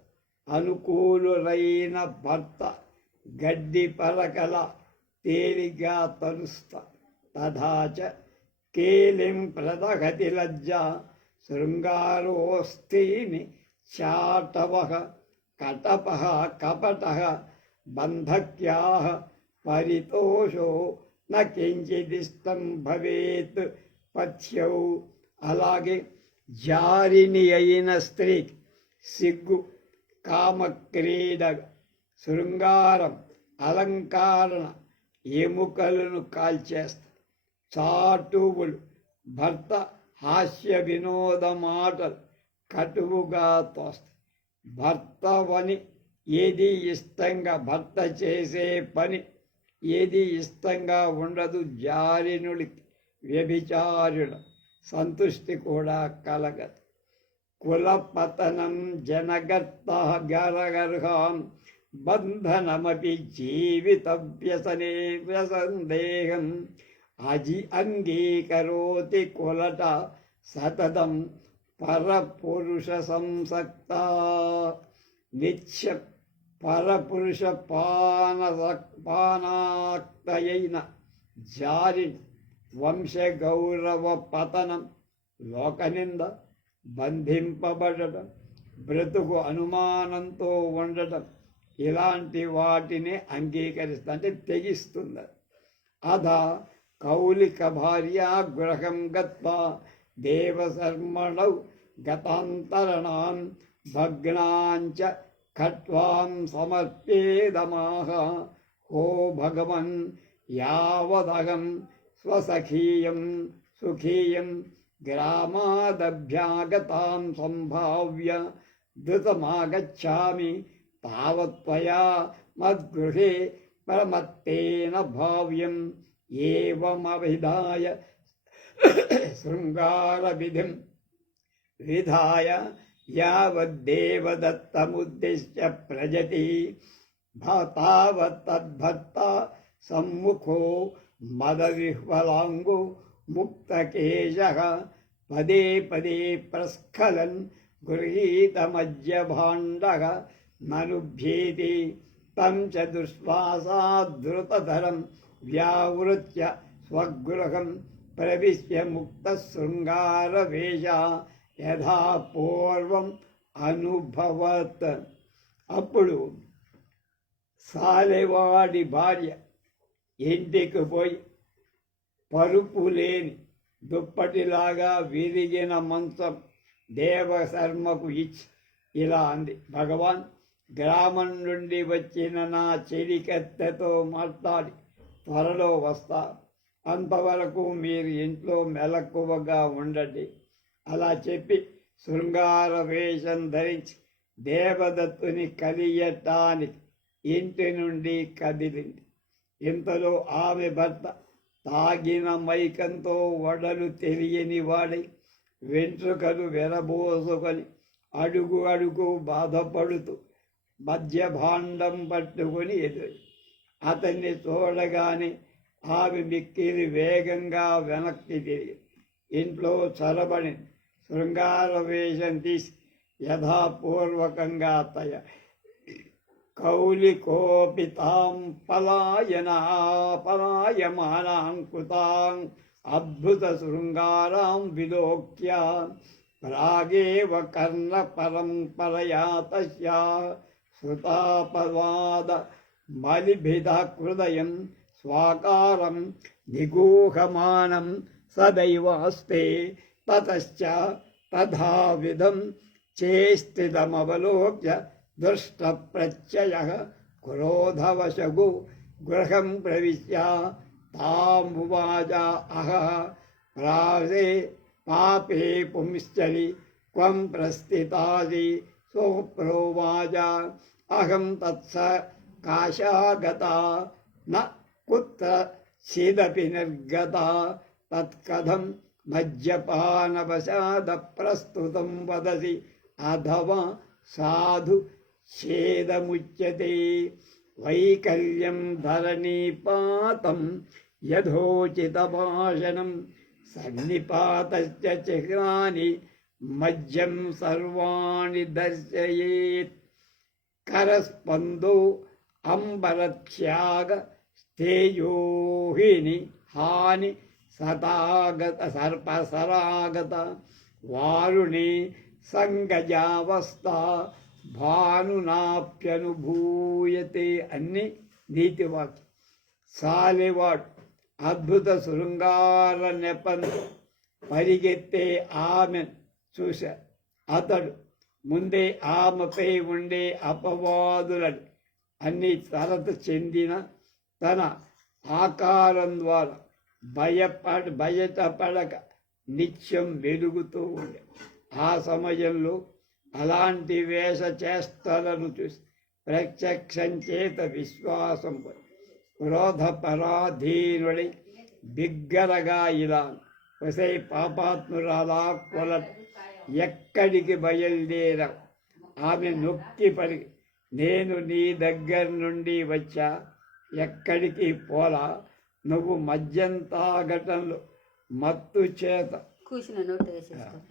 అనుకూలురైన భర్త గడ్డి పలకల తేలిగా తలుస్తా. తథాచ కేలిం ప్రదహతి లజ్జా శృంగారోస్తిని చాటవః కటపః కపటః బంధక్యాః పరితోషో న కించిదిష్టం భవేత్ పథ్యౌ. అలాగే జారిని అయిన స్త్రీకి సిగ్గు, కామక్రీడ, శృంగారం, అలంకారణ ఎముకలను కాల్చేస్తాయి. చాటువులు, భర్త హాస్య వినోద మాటలు కటువుగా తోస్తాయి. భర్తవని ఏది ఇష్టంగా, భర్త చేసే పని ఏది ఇష్టంగా ఉండదు జారినుడికి, వ్యభిచారుడు సంతృష్టి కూడా కలగదు. కులపతనం జనగర్త గరగర్హాం బంధనమపి జీవిత వ్యసనే వ్యసందేహం అంగీకరోతి కులట సతతం పరపురుష సంసక్త. నిత్యం పరపురుష పానాక్తయైన జారిని వంశగౌరవ పతనం, లోకనింద, బంధింపబడటం, బ్రతుకు అనుమానంతో ఉండటం, ఇలాంటి వాటిని అంగీకరిస్తా అంటే తెగిస్తుంది. అదా కౌలిక భార్య గృహం గత్వా దేవశర్మణౌ గతాంతరణాం భగ్నాంచ ఖట్వాం సమర్పేదమాహ. హో భగవన్ యావదహం స్వసఖీయం సుఖీయం గ్రామాదభ్యాగతాం సంభావ్య ధృతమాగచ్ఛామి తావత్వయా మద్గృహే పరమత్తేన భావ్యం. ఏవమవిధాయ శృంగారవిధిం విధాయ యావద్దేవదత్తముద్దిశ్య ప్రజతి తావత్తద్భర్త సమ్ముఖో మదవిహ్వలాంగో ముక్తకేశః పదే పదే ప్రస్ఖలన్ గృహీతమజ్యభాండః ననుభ్యేతి తం చ దుశ్వాసాద్ధృతధరం వ్యావృత్య స్వగృహం ప్రవిశ్య ముక్తశృంగారవేష యథా పూర్వం అనుభవత్. అప్పుడు సాలెవాడి భార్య ఇంటికి పోయి పరుపు లేని దుప్పటిలాగా విరిగిన మంచం దేవశర్మకు ఇచ్చి ఇలా అంది: భగవాన్, గ్రామం నుండి వచ్చిన నా చెలికత్తెతో మాట్లాడి త్వరలో వస్తా. అంతవరకు మీరు ఇంట్లో మెలకువగా ఉండండి. అలా చెప్పి శృంగార వేషం ధరించి దేవదత్తుని కలియటానికి ఇంటి నుండి కదిలింది. ఇంతలో ఆమె భర్త తాగిన మైకంతో వడలు తెలియని వాడై వెంట్రుకలు వెరబోసుకొని అడుగు అడుగు బాధపడుతూ మద్యభాండం పట్టుకొని ఎదురు. అతన్ని చూడగానే ఆమె మిక్కిలి వేగంగా వెనక్కి తిరిగి ఇంట్లో చొరబడి శృంగార వేషం తీసి యథాపూర్వకంగా కౌలికోపి తాం పలాయమానాం కృతాం అద్భుత శృంగారాం విలోక్య ప్రాగేవ కర్ణ పరంపరయా తస్యా శ్రుతాపవాద మలిభిద హృదయం స్వాకారం నిగూహమానం సదైవాస్తే తతశ్చ తథావిధం చేస్థితమవలోక్య దుష్టప్రత్యయః క్రోధవశగు గృహం ప్రవిశ్య తామువాచ అహః ప్రాసే పాపే పుంశ్చలి క్వం ప్రస్థితాసి సోప్రోవాచ అహం తత్స కాశాగతా న కుత్ర చిదపి నిర్గతా తత్కథం మద్యపానవశాద ప్రస్తుతం వదసి అథవా సాధు ఛేదముచ్యతే వైకల్యం ధరణీపాతం యథోచితభాషణం సన్నిపాతశ్చ చిహ్నాని మజ్జం సర్వాణి దర్శయేత్ కరస్పందో అంబరత్యాగ స్థేయోహిని హాని సతాగత సర్పసరాగత వారుణి సంగజావస్థ భానునాప్యనుభూయతే అన్ని నీతివాక్యం. సాలివాడు అద్భుత శృంగార నెపంతో పరిగెత్తే ఆమెను చూశాడు. అతడు ముందే ఆమెపై ఉండే అపవాదులని అన్ని తరత చెందిన తన ఆకారం ద్వారా బయటపడక నిత్యం వెలుగుతూ ఉండే. ఆ సమయంలో అలాంటి వేష చేష్టలను చూసి ప్రత్యక్షం చేత విశ్వాసం పొంది క్రోధపరాధీనుడై బిగ్గరగా ఇలా వసై పాపాత్మురాలా కొలట ఎక్కడికి బయలుదేరావు? ఆమె నొక్కి పలికి, నేను నీ దగ్గర నుండి వచ్చా, ఎక్కడికి పోలా, నువ్వు మద్యం తాగటంలో మత్తు చేత కూసిన నోట్ వేసేస్తాను.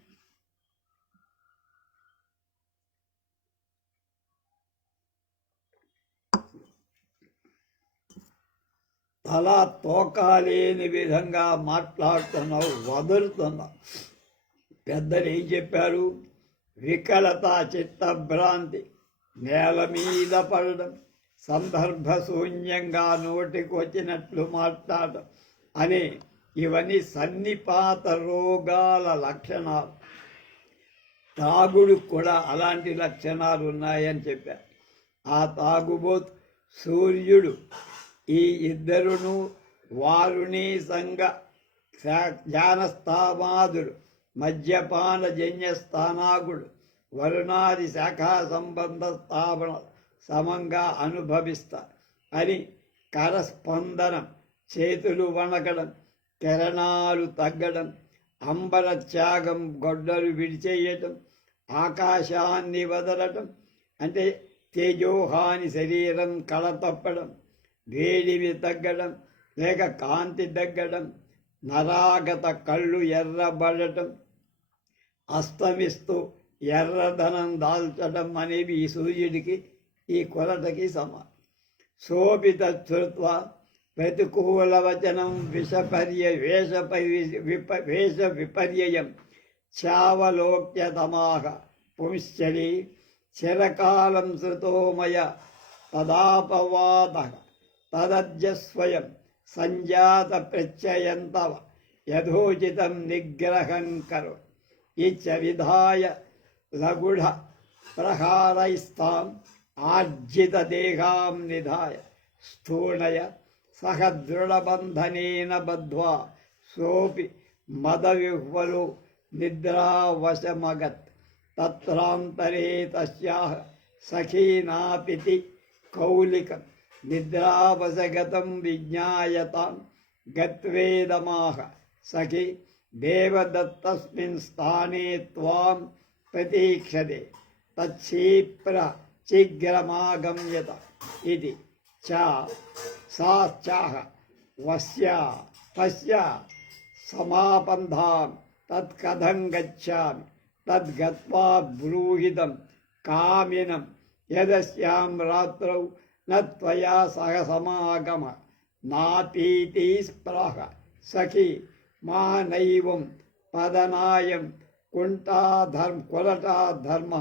తల తోకాలేని విధంగా మాట్లాడుతున్నావు, వదులుతున్నావు. పెద్దలు ఏం చెప్పారు? వికలత చిత్తభ్రాంతి, నేల మీద పడడం, సందర్భశూన్యంగా నోటికి వచ్చినట్లు మాట్లాడటం అని ఇవన్నీ సన్నిపాత రోగాల లక్షణాలు. తాగుడు కూడా అలాంటి లక్షణాలు ఉన్నాయని చెప్పారు. ఆ తాగుబోతు సూర్యుడు, ఈ ఇద్దరును వారుని సంగ జ్ఞానస్థామాదుడు, మద్యపాన జన్య స్థానాగుడు, వరుణాది శాఖా సంబంధ స్థాపన సమంగా అనుభవిస్తారు అని కరస్పందనం, చేతులు వణకడం, కిరణాలు తగ్గడం, అంబర త్యాగం, గొడ్డలు విడిచేయటం, ఆకాశాన్ని వదలటం అంటే తేజోహాని, శరీరం కళతప్పడం, వేడివి తగ్గడం లేక కాంతి తగ్గడం, నరాగత కళ్ళు ఎర్రబడటం, అస్తమిస్తూ ఎర్రధనం దాల్చడం అనేవి ఈ సూర్యుడికి, ఈ కొలటకి సమానం. శోభిత శ్రుత్వ ప్రతికూల వచనం వేష విపర్యయం చావలోక్యతమాహ పుంశ్చలి చిరకాలం శృతోమయ తదాపవాద తదద్యస్వయం సంజాత ప్రత్యయంతవ యథోచితం నిగ్రహం కరు ఇచ్చ విధాయ లగుఢ ప్రహారైస్తాం ఆర్జిత దేహాం నిధాయ స్థూణయ సహ దృఢబంధనేన బద్ధ్వా సోపి మదవిహ్వలో నిద్రావశమగత్ తత్రాంతరే తస్యాః సఖీనాపితి కౌలికం నిద్రావశగతం విజ్ఞాయతాం గత్వేదమాహ సఖి దేవదత్తస్మిన్ స్థానే త్వాం ప్రతీక్షతే తచ్చీప్ర శీఘ్రమాగమ్యత ఇది సాశ్చాహ వస్య తస్య సమాపంధాం తత్కథం గచ్చామి తద్గత్వా బ్రూహితం కామినం యదస్యాం రాత్రౌ న త్వయా సహ సమాగమ నాపీతి స్పృహ సఖి మా నైవం పదనాయం కులటా ధర్మ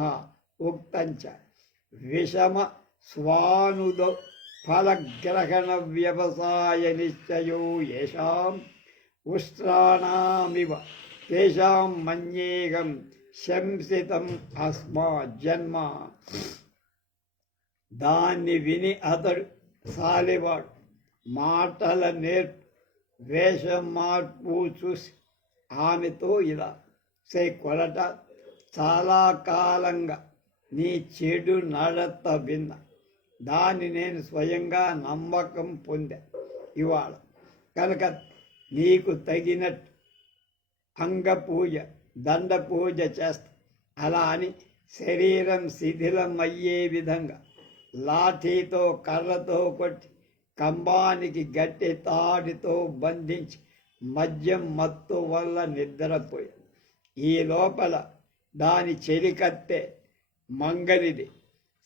ఉక్తంచ విషమ స్వానుదో ఫలగ్రహణ వ్యవసాయ నిశ్చయో యేషాం ఉష్ట్రాణామివ తేషాం మన్యేహం శంసితం అస్మా జన్మ. దాన్ని విని అతడు సాలివాడు మాటల వేషం మార్పు చూసి ఆమెతో ఇలా కొలట, చాలా కాలంగా నీ చెడు నడత విన్నా, దాన్ని నేను స్వయంగా నమ్మకం పొందా. ఇవాళ కనుక నీకు తగినట్టు అంగపూజ దండ పూజ చేస్తా. అలా అని శరీరం శిథిలం అయ్యే విధంగా లాఠీతో కర్రతో కొట్టి కంబానికి గట్టి తాడితో బంధించి మద్యం మత్తు వల్ల నిద్రపోయాడు. ఈ లోపల దాని చెలికత్తె మంగలిది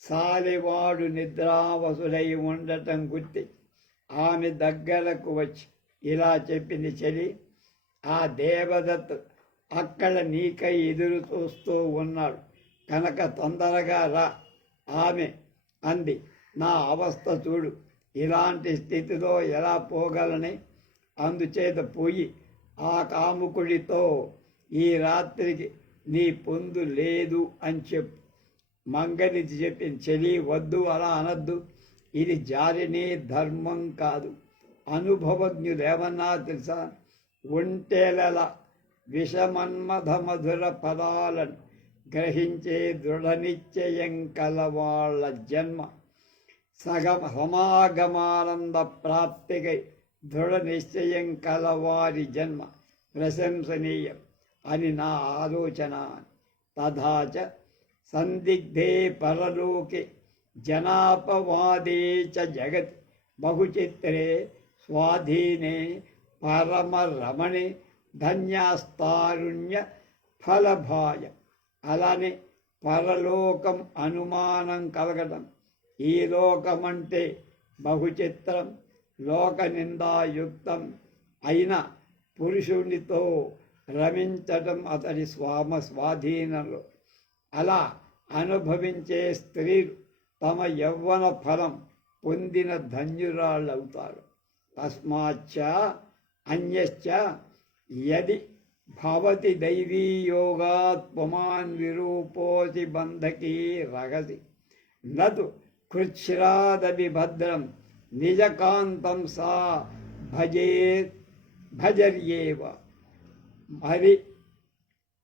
సాలివాడు నిద్రావసుడై ఉండటం గుర్తి ఆమె దగ్గరకు వచ్చి ఇలా చెప్పింది, చెలి, ఆ దేవదత్తు అక్కడ నీకై ఎదురు చూస్తూ ఉన్నాడు కనుక తొందరగా రా. ఆమె అంది, నా అవస్థ చూడు, ఇలాంటి స్థితిలో ఎలా పోగలని? అందుచేత పోయి ఆ కాముకుడితో ఈ రాత్రికి నీ పొందు లేదు అని చెప్పు. మంగనిది చెప్పింది, చెలి వద్దు, అలా అనద్దు, ఇది జారిని ధర్మం కాదు. అనుభవజ్ఞులేమన్నా తెలుసా? ఒంటేలల విషమన్మథ మధుర పదాలను గ్రహించే దృఢ నిశ్చయం కలవాళ్ల జన్మ సమాగమానంద ప్రాప్తికై దృఢ నిశ్చయం కలవారి జన్మ ప్రశంసనీయం అని నా ఆలోచన. తథాచ సందిగ్ధే పరలోకే జనాపవాదే చ జగతి బహుచిత్రే స్వాధీనే పరమరమణే ధన్యాస్తారుణ్య ఫలభాయ. అలానే పరలోకం అనుమానం కలగడం, ఈ లోకమంటే బహుచిత్రం లోక నిందాయుక్తం అయిన పురుషునితో రమించటం అతడి స్వాధీనంలో. అలా అనుభవించే స్త్రీలు తమ యవ్వన ఫలం పొందిన ధన్యురాళ్ళవుతారు. తస్మాచ్చ అన్యశ్చ యది భవతి దైవీ యోగాత్ పుమాన్ విరూపోతి బంధకీ రహసి నతు కృచ్ఛ్రాదపి భద్రం నిజకాంతం సా భజర్యేవ. మరి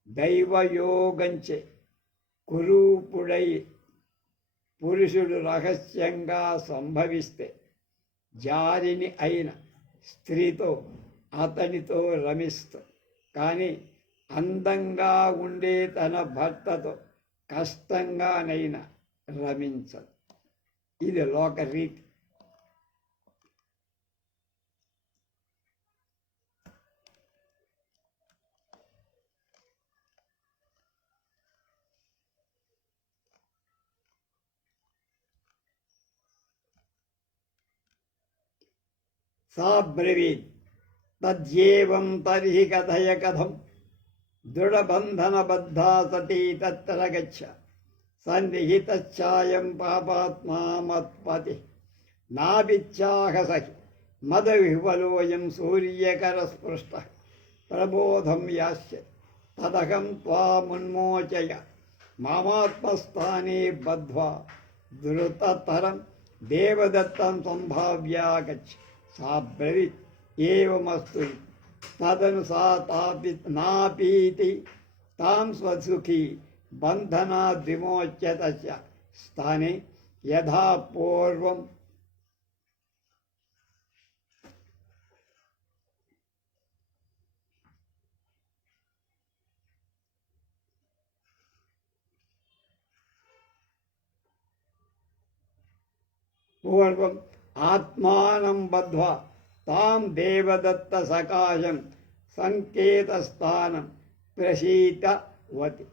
దైవయోగంచే కురూపుడై పురుషుడు రహస్యంగా సంభవిస్తే జారిని అయిన స్త్రీతో అతనితో రమిస్తూ, కానీ అందంగా ఉండే తన భర్తతో కష్టంగానైనా రమించదు. ఇది లోకరీతి. సా బ్రవీత్, తద్యేవం తర్హి కథయ కథం దృఢబంధనబద్ధా సతీ తత్ర గచ్చ సన్నిహితశ్చాయం పాపాత్మా మత్పతి నాభిచ్చాహసహి మదవిహ్వలోయం సూర్యకరస్పృష్ట ప్రబోధం యాస్య తదహం త్వామున్మోచయ మామాత్మస్థానే బద్ధ్వా ధృతతరం దేవదత్తం సంభావ్యా గచ్చ. సా బ్రవీత్, ఏవమస్తు. తదను సా నాపీతి తాం స్వసుఖీ బంధనాద్ విమోచ్యత స్థానే యథా పూర్వం ఆత్మానం బద్ధ్వా తాం దేవదత్త సకాశం సంకేతస్థానం ప్రసీతవతి.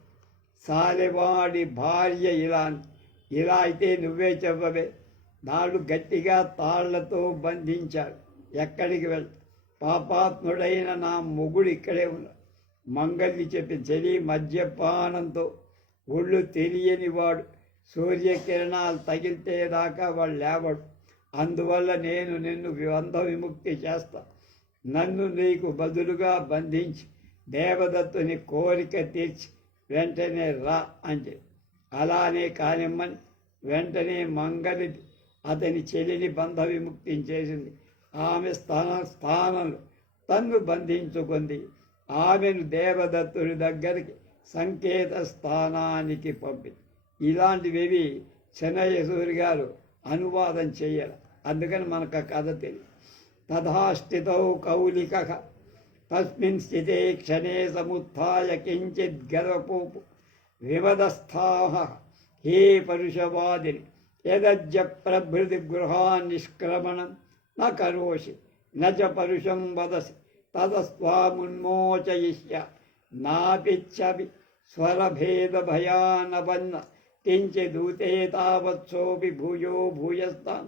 సాలెవాడి భార్య ఇలా అయితే నువ్వే చెప్పవే. నాడు గట్టిగా తాళ్లతో బంధించాడు. ఎక్కడికి వెళ్తా? పాపాత్ముడైన నా మొగుడు ఇక్కడే ఉన్నాడు. మంగళి చెప్పి, చెలి మద్యపానంతో ఒళ్ళు తెలియని వాడు సూర్యకిరణాలు తగిలితే దాకా వాడు లేవడు. అందువల్ల నేను నిన్ను బంధ విముక్తి చేస్తా. నన్ను నీకు బదులుగా బంధించి దేవదత్తుని కోరిక తీర్చి వెంటనే రా అని. అలానే కానిమ్మని వెంటనే మంగలి అతని చెల్లిని బంధ విముక్తి చేసింది. ఆమె స్థానంలో తన్ను బంధించుకుంది. ఆమెను దేవదత్తుని దగ్గరికి సంకేత స్థానానికి పంపింది. ఇలాంటివి చెన్నయసూరి గారు అనువాదం చేయాలి, అందుకని మనకు ఆ కథ తెలియదు. తథాస్థితౌ కౌలిక తస్మిన్ స్థితే క్షణే సముత్థాయ కించిత్ గర్వపోపు విమదస్థాః హే పరుషవాదిని యదజ్జ ప్రభృతి గృహాన్ నిష్క్రమణం న కరోషి న చ పరుషం వదసి తదస్వామున్మోచయిష్య నాపిచ్చవి స్వరభేదభయానవన్న కించిదూతే తావత్సోపి భూయో భూయస్తాం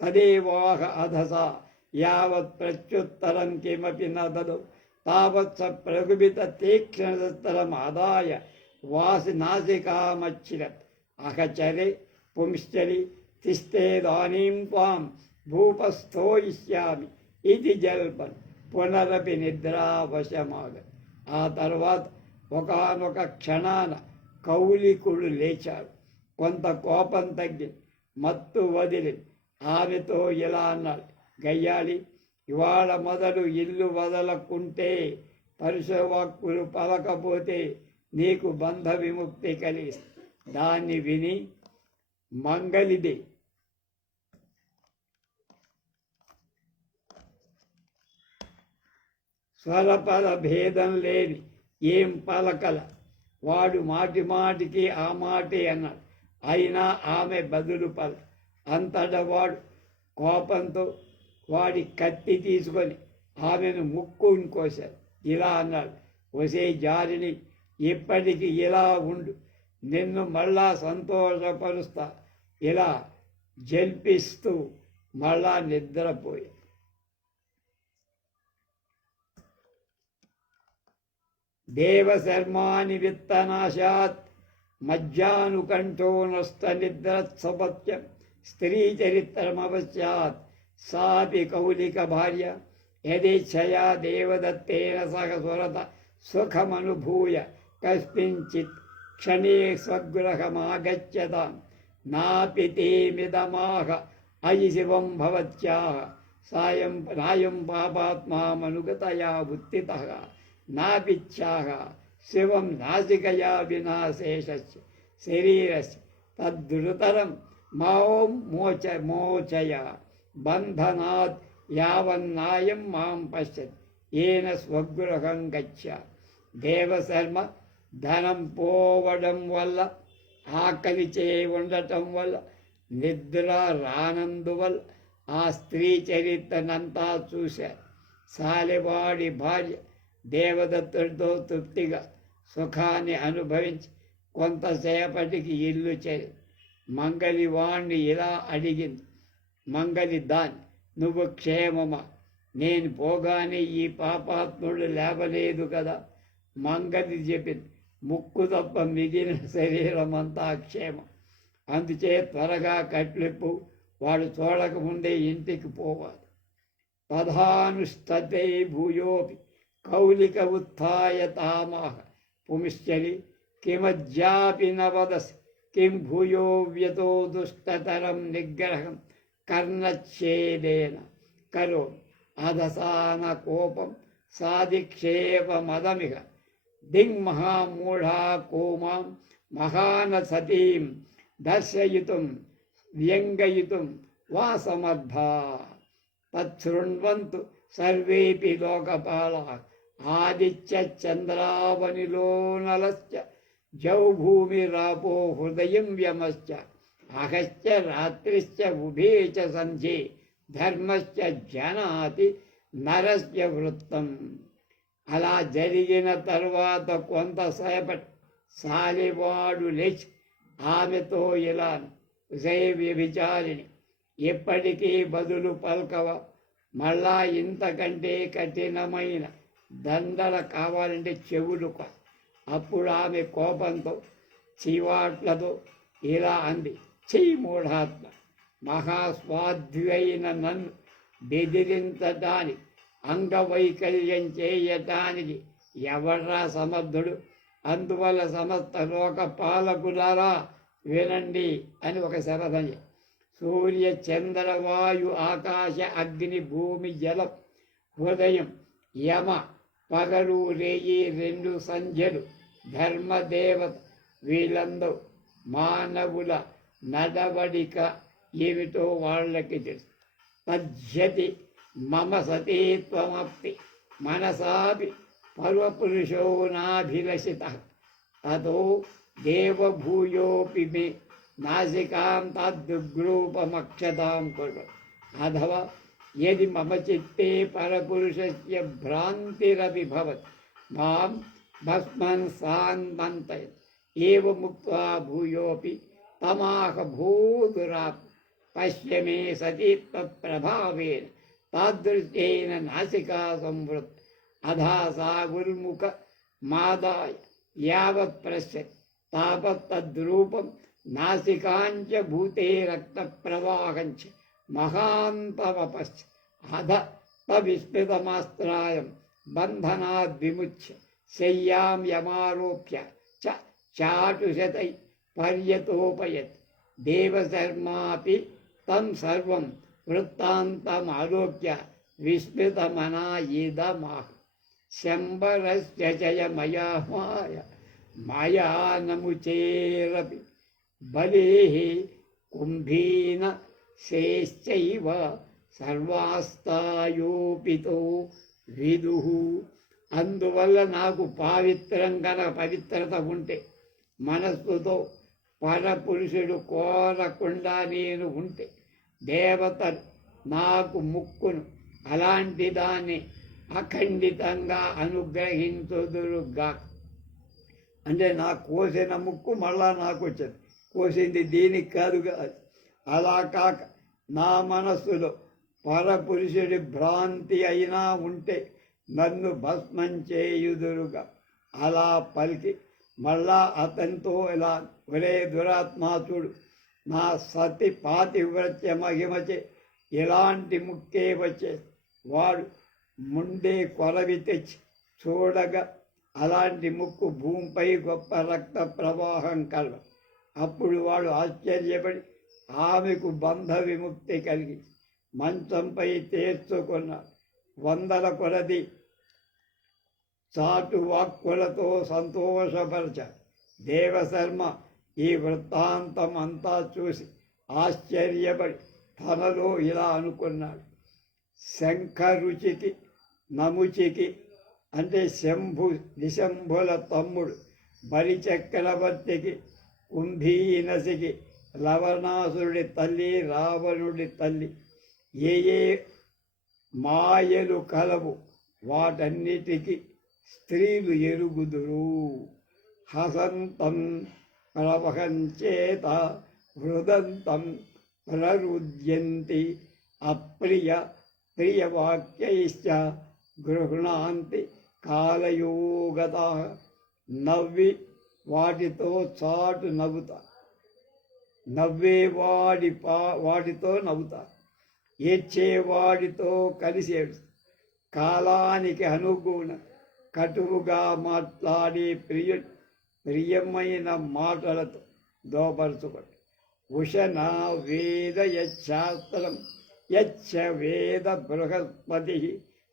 తదేవాహ అధసా యావత్ ప్రత్యుత్తరం కిమపి న దదౌ తావత్స ప్రగుభిత తీక్ష్ణస్తరమాదాయ వాసి నాసికామచ్చిరత్ అహచరే పుంశ్చరి తిష్టేదానీం త్వాం భూపస్థోయిష్యామి ఇది జల్పన్ పునరపి నిద్రావశమాగ. ఆ తర్వాత ఒకానొక క్షణాన కౌలికుడు లేచాడు. కొంత కోపం తగ్గి మత్తు వదిలి ఆమెతో ఇలా అన్నాడు, గయ్యాళి, ఇవాళ మొదలు ఇల్లు వదలకుంటే పరుషవాక్కులు పలకపోతే నీకు బంధ విముక్తి కలిగిస్తుంది. దాన్ని విని మంగలిది స్వరపల భేదం లేని ఏం పలకల. వాడు మాటి మాటికి ఆ మాటే అన్నాడు. అయినా ఆమె బదులు పల. అంతటా వాడు కోపంతో వాడి కత్తి తీసుకొని ఆమెను ముక్కుని కోశాడు. ఇలా అన్నాడు, ఒసే జారిని, ఇప్పటికి ఇలా ఉండు, నిన్ను మళ్ళా సంతోషపరుస్తా. ఇలా జల్పిస్తూ మళ్ళా నిద్రపోయి దేవశర్మాని విత్తనాశాత్ మజ్జానుకంఠో నష్ట నిద్రత్సపత్యం స్త్రీ చరిత్రమవశ్యాత్ సాపి కౌలిక భార్య యదేచ్ఛయా దేవదత్తేన సహ సురత సుఖమనుభూయ కస్మించిత్ క్షణే స్వగృహమాగచ్చతాం నాపి తేమిదమాహ అయి శివం భవత్యాః నాయం పాపాత్మామనుగతయా ఉత్థితః నాపిచ్చాః శివం నాసికయా వినా శేషస్య శరీరస్య తద్రుతరం మాం మోచయ బంధనాత్ యావన్నాయం మాం పశ్యత్ ఏన స్వగృహం గచ్చ. దేవశర్మ ధనం పోవడం వల్ల, ఆకలిచే ఉండటం వల్ల, నిద్ర రానందువల్ల ఆ స్త్రీ చరిత్రనంతా చూశారు. సాలెవాడి భార్య దేవదత్తుడితో తృప్తిగా సుఖాన్ని అనుభవించి కొంతసేపటికి ఇల్లు చేరి మంగలి వాణ్ణి ఇలా అడిగింది. మంగలి దాన్ని, నువ్వు క్షేమమా? నేను పోగానే ఈ పాపాత్ముడు లేవలేదు కదా. మంగలి చెప్పింది, ముక్కు తప్ప మిగిలిన శరీరం అంతా క్షేమం. అందుచే త్వరగా కట్లిప్పు, వాడు చూడకముందే ఇంటికి పోవాలి. తథానుష్టతే భూయోపి కౌలిక ఉత్థాయ తామాహ పుంశ్చరి కిమజ్జాపి న వదసి కిం భూయో వ్యతో దుష్టతరం నిగ్రహం కర్ణచ్ఛేదేన కరో అధసాన కోపం సాధిక్షేపమదమిహ దిగ్మహామూఢా కోమాం మహాన సతీం దర్శయితుం వ్యంగయితుం వా సమర్థా. తచ్చృణ్వంతు సర్వేపి లోకపాలాః ఆదిత్య చంద్రావనిలో నలశ్చ జౌభూమిరాపో హృదయం వ్యమశ్చ అహశ్చ రాత్రిశ్చ ఉభే చ సంధ్యే ధర్మశ్చ జనాతి నరస్య వృత్తం. అలా జరిగిన తర్వాత కొంతసేపటి సాలివాడు లేచి ఆమెతో ఇలా, వ్యభిచారిణి, ఎప్పటికీ బదులు పలకవ. మళ్ళా ఇంతకంటే కఠినమైన దండన కావాలంటే చెవులు. అప్పుడు ఆమె కోపంతో చీవాట్లతో ఇలా అంది, చెయ్యి మూఢాత్మ, మహాస్వాధ్యువైన నన్ను బెదిరించటానికి అంగవైకల్యం చేయటానికి ఎవర్రా సమర్థుడు? అందువల్ల సమస్త లోక పాలకులారా వినండి అని ఒక శరధయ. సూర్య చంద్ర వాయు ఆకాశ అగ్ని భూమి జలం హృదయం యమ పగలు రేయి 2 సంధ్యలు ధర్మదేవత వీళ్ళందరూ మానవుల నడవడిక ఏమిటో వాళ్ళకి తెలుసు. పద్యతి మమ సతీత్వమప్తి మనసాపి పర్వపురుషో నాభిలషిత తతో దేవభూయోపి మే నాసికాం తద్దుగ్రూపమక్షతాం కురు. అథవా యది మమ చిత్తే పరపురుషస్య భ్రాంతిరపి భవతి మాం భస్మన్ సాన్మంతయత్ ఏవముక్త్వా భూయోపి తమాహ భూదురాప్ పశ్య మే సతీత్వప్రభావేన తాదృశ్యేన నాసికా సంవృత్ అధా సా గురుముఖ మాదాయ యావత్ పశ్యత్ తావత్ తద్రూపం నాసికాంచ భూతే రక్త ప్రవాహంచ మహాంతమపశ్చ అధ తవిస్మృతమాస్త్రాయం బంధనాద్ విముచ్య శయ్యాం యమారోప్య చ చాటుశతై పర్యతోపయత్ దేవశర్మాపి తం సర్వం వృత్తాంతమాలోక్య విస్మృతమనా ఇదమాహ శంబరస్య చయ మయా మాయా నముచేరపి బలేః కుంభీన శేశ్చైవ సర్వాస్తాయోపితో విదుః. అందువల్ల నాకు పవిత్రత ఉంటే, మనస్సుతో పరపురుషుడు కోరకుండా నేను ఉంటే దేవతలు నాకు ముక్కును అలాంటి దాన్ని అఖండితంగా అనుగ్రహించుదురుగా. అంటే నాకు కోసిన ముక్కు మళ్ళా నాకు వచ్చేది, కోసింది దీనికి కాదుగా. అలా కాక నా మనస్సులో పరపురుషుడి భ్రాంతి అయినా ఉంటే నన్ను భస్మం చేయుదురుగా. అలా పలికి మళ్ళా అతనితో ఇలా, ఒరే దురాత్మాసుడు, నా సతి పాతివ్రత్య మహిమచే ఇలాంటి ముక్కే వచ్చే. వాడు ముందే కొలవి తెచ్చి చూడగా అలాంటి ముక్కు భూమిపై గొప్ప రక్త ప్రవాహం కలవ. అప్పుడు వాడు ఆశ్చర్యపడి ఆమెకు బంధ విముక్తి కలిగి మంచంపై తీర్చుకున్నాడు. 100 కొలది చాటు వాక్కులతో సంతోషపరచాడు. దేవశర్మ ఈ వృత్తాంతం అంతా చూసి ఆశ్చర్యపడి తనలో ఇలా అనుకున్నాడు. శంఖరుచికి నముచికి అంటే నిశంభుల తమ్ముడు బలిచక్రవర్తికి, కుంభీనసికి లవణాసురుడి తల్లి, రావణుడి తల్లి ఏ ఏ మాయలు కలవు వాటన్నిటికీ స్త్రీలు ఎరుగుదురు. హసంతం ప్రవహంచేత హృదంతం ప్రరుద్యంతి అప్రియ ప్రియవాక్యైశ్చ గృహ్ణాంతి కాలయోగత. నవ్వి వాటితో చాటు నవ్వుతా, వాటితో నవ్వుతా, ఏడ్చేవాడితో కలిసి ఏడుస్తా. కాలానికి అనుగుణ కటువుగా మాట్లాడే ప్రియమైన మాటలతో దోపరుచుకోండి. ఉషనా వేద యశాస్త్రం యచ్చ వేద బృహస్పతి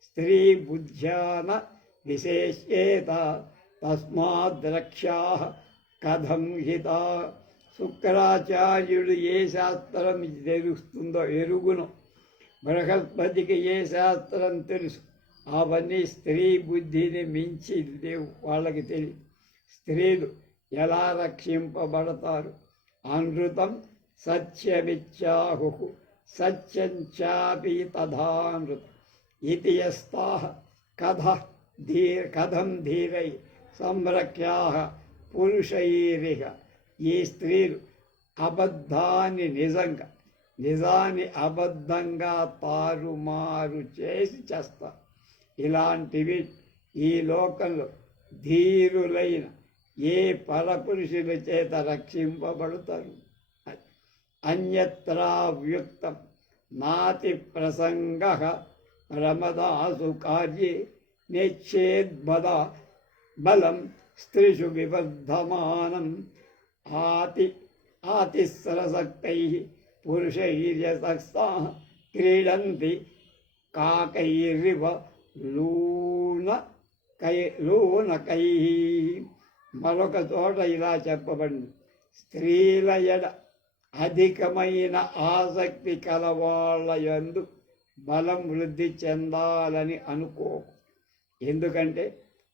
స్త్రీ బుద్ధ్యాన విశేష్యేత తస్మాద్రక్షా కథం హిత. శుక్రాచార్యుడు ఏ శాస్త్రం తెలుస్తుందో ఎరుగును, బృహస్పతికి ఏ శాస్త్రం తెలుసు, అవన్నీ స్త్రీ బుద్ధిని మించి లేవు, వాళ్ళకి తెలియదు. స్త్రీలు ఎలా రక్షింపబడతారు? అనృతం సత్యమిచ్చాహు సత్యంచాపి తథానృతం ఇది యస్తాః కథం ధీరై సంరక్ష్యాః పురుషైరిహ. ఈ స్త్రీలు అబద్ధాన్ని నిజంగా, నిజాన్ని అబద్ధంగా తారుమారు చేసి చేస్తారు. ఇలాంటివి ఈ లోకంలో ధీరులైన ఏ పరపురుషుల చేత రక్షింపబడతారు. అన్యత్రావ్యుక్తం నాతి ప్రసంగ రమదాసు కార్యే నేచ్చేద్బద బలం స్త్రీషు వివర్ధమానం ఆతిస్రసక్తై పురుషైర్యసక్తా క్రీడంతి కాకైరివ లూనకై. మరొక చోట ఇలా చెప్పబడింది, స్త్రీల ఎడ అధికమైన ఆసక్తి కలవాళ్ళ యందు బలం వృద్ధి చెందాలని అనుకో. ఎందుకంటే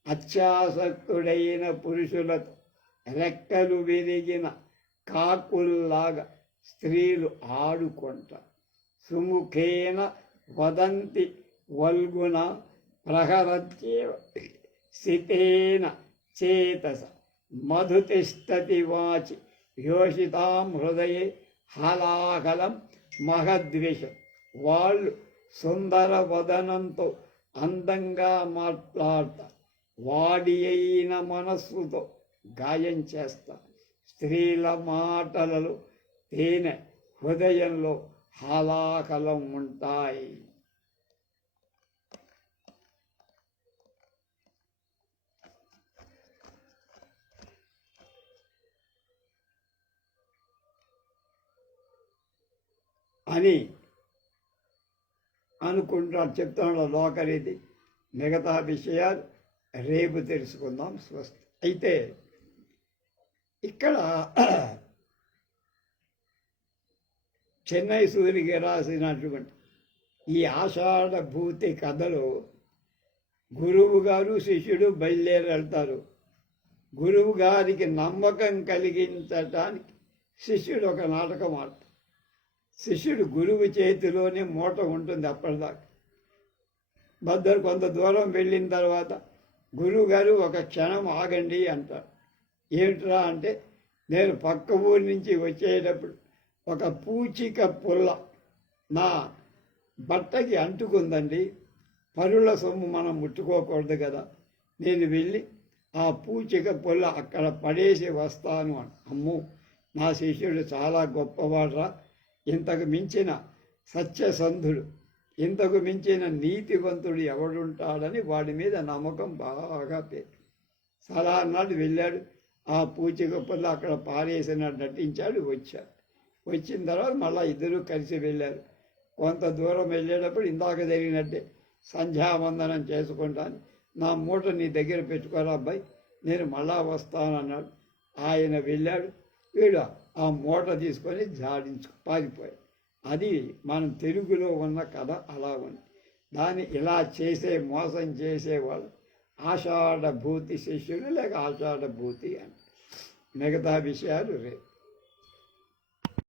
అత్యాసక్తుడైన పురుషులతో రెక్కలు విరిగిన కాకుల్లాగా స్త్రీలు ఆడుకుంటారు. సుముఖేన వదంతి వల్గున ప్రహరత్యేవ సితేన చేతస మధుతిష్టతి వాచి యోషితాం హృదయే హలాహలం మహద్వేషం. వాళ్ళు సుందర వదనంతో అందంగా మాట్లాడతారు, వాడి అయిన మనస్సుతో గాయం చేస్తారు. స్త్రీల మాటలలో తేనె, హృదయంలో హలాహలం ఉంటాయి. అని అనుకుంటారు, చెప్తున్నాడు లోకరీతి. మిగతా విషయాలు రేపు తెలుసుకుందాం. స్వస్తి. అయితే ఇక్కడ చెన్నై సూరికి రాసినటువంటి ఈ ఆషాఢ భూతి కథలో గురువు గారు శిష్యుడు బయలుదేరి వెళ్తారు. గురువు గారికి నమ్మకం కలిగించటానికి శిష్యుడు ఒక నాటకం ఆడతాడు. శిష్యుడు గురువు చేతిలోనే మూట ఉంటుంది అప్పటిదాకా. కొంత దూరం వెళ్ళిన తర్వాత గురువు గారు ఒక క్షణం ఆగండి అంటారు. ఏమిట్రా అంటే, నేను పక్క ఊరి నుంచి వచ్చేటప్పుడు ఒక పూచిక పుల్ల నా బట్టకి అంటుకుందండి. పరుల సొమ్ము మనం ముట్టుకోకూడదు కదా, నేను వెళ్ళి ఆ పూచిక పుల్ల అక్కడ పడేసి వస్తాను అని. అమ్మో, నా శిష్యుడు చాలా గొప్పవాడ్రా, ఇంతకు మించిన సత్యసంధుడు, ఇంతకు మించిన నీతివంతుడు ఎవడుంటాడని వాడి మీద నమ్మకం బాగా పేరు. సలహా నాడు వెళ్ళాడు, ఆ పూచిక పుల్ల అక్కడ పారేసినట్టు నటించాడు, వచ్చాడు. వచ్చిన తర్వాత మళ్ళీ ఇద్దరూ కలిసి వెళ్ళారు. కొంత దూరం వెళ్ళేటప్పుడు ఇందాక జరిగినట్టే సంధ్యావందనం చేసుకుంటాను, నా మూట నీ దగ్గర పెట్టుకోరా అబ్బాయి, నేను మళ్ళా వస్తానన్నాడు. ఆయన వెళ్ళాడు, వీడు ఆ మూట తీసుకొని పారిపోయాడు. అది మన తెలుగులో ఉన్న కథ అలా ఉంది. దాన్ని ఇలా మోసం చేసేవాళ్ళు ఆషాఢ భూతి శిష్యులు, లేక ఆషాఢ భూతి అని. మిగతా విషయాలు రేపు.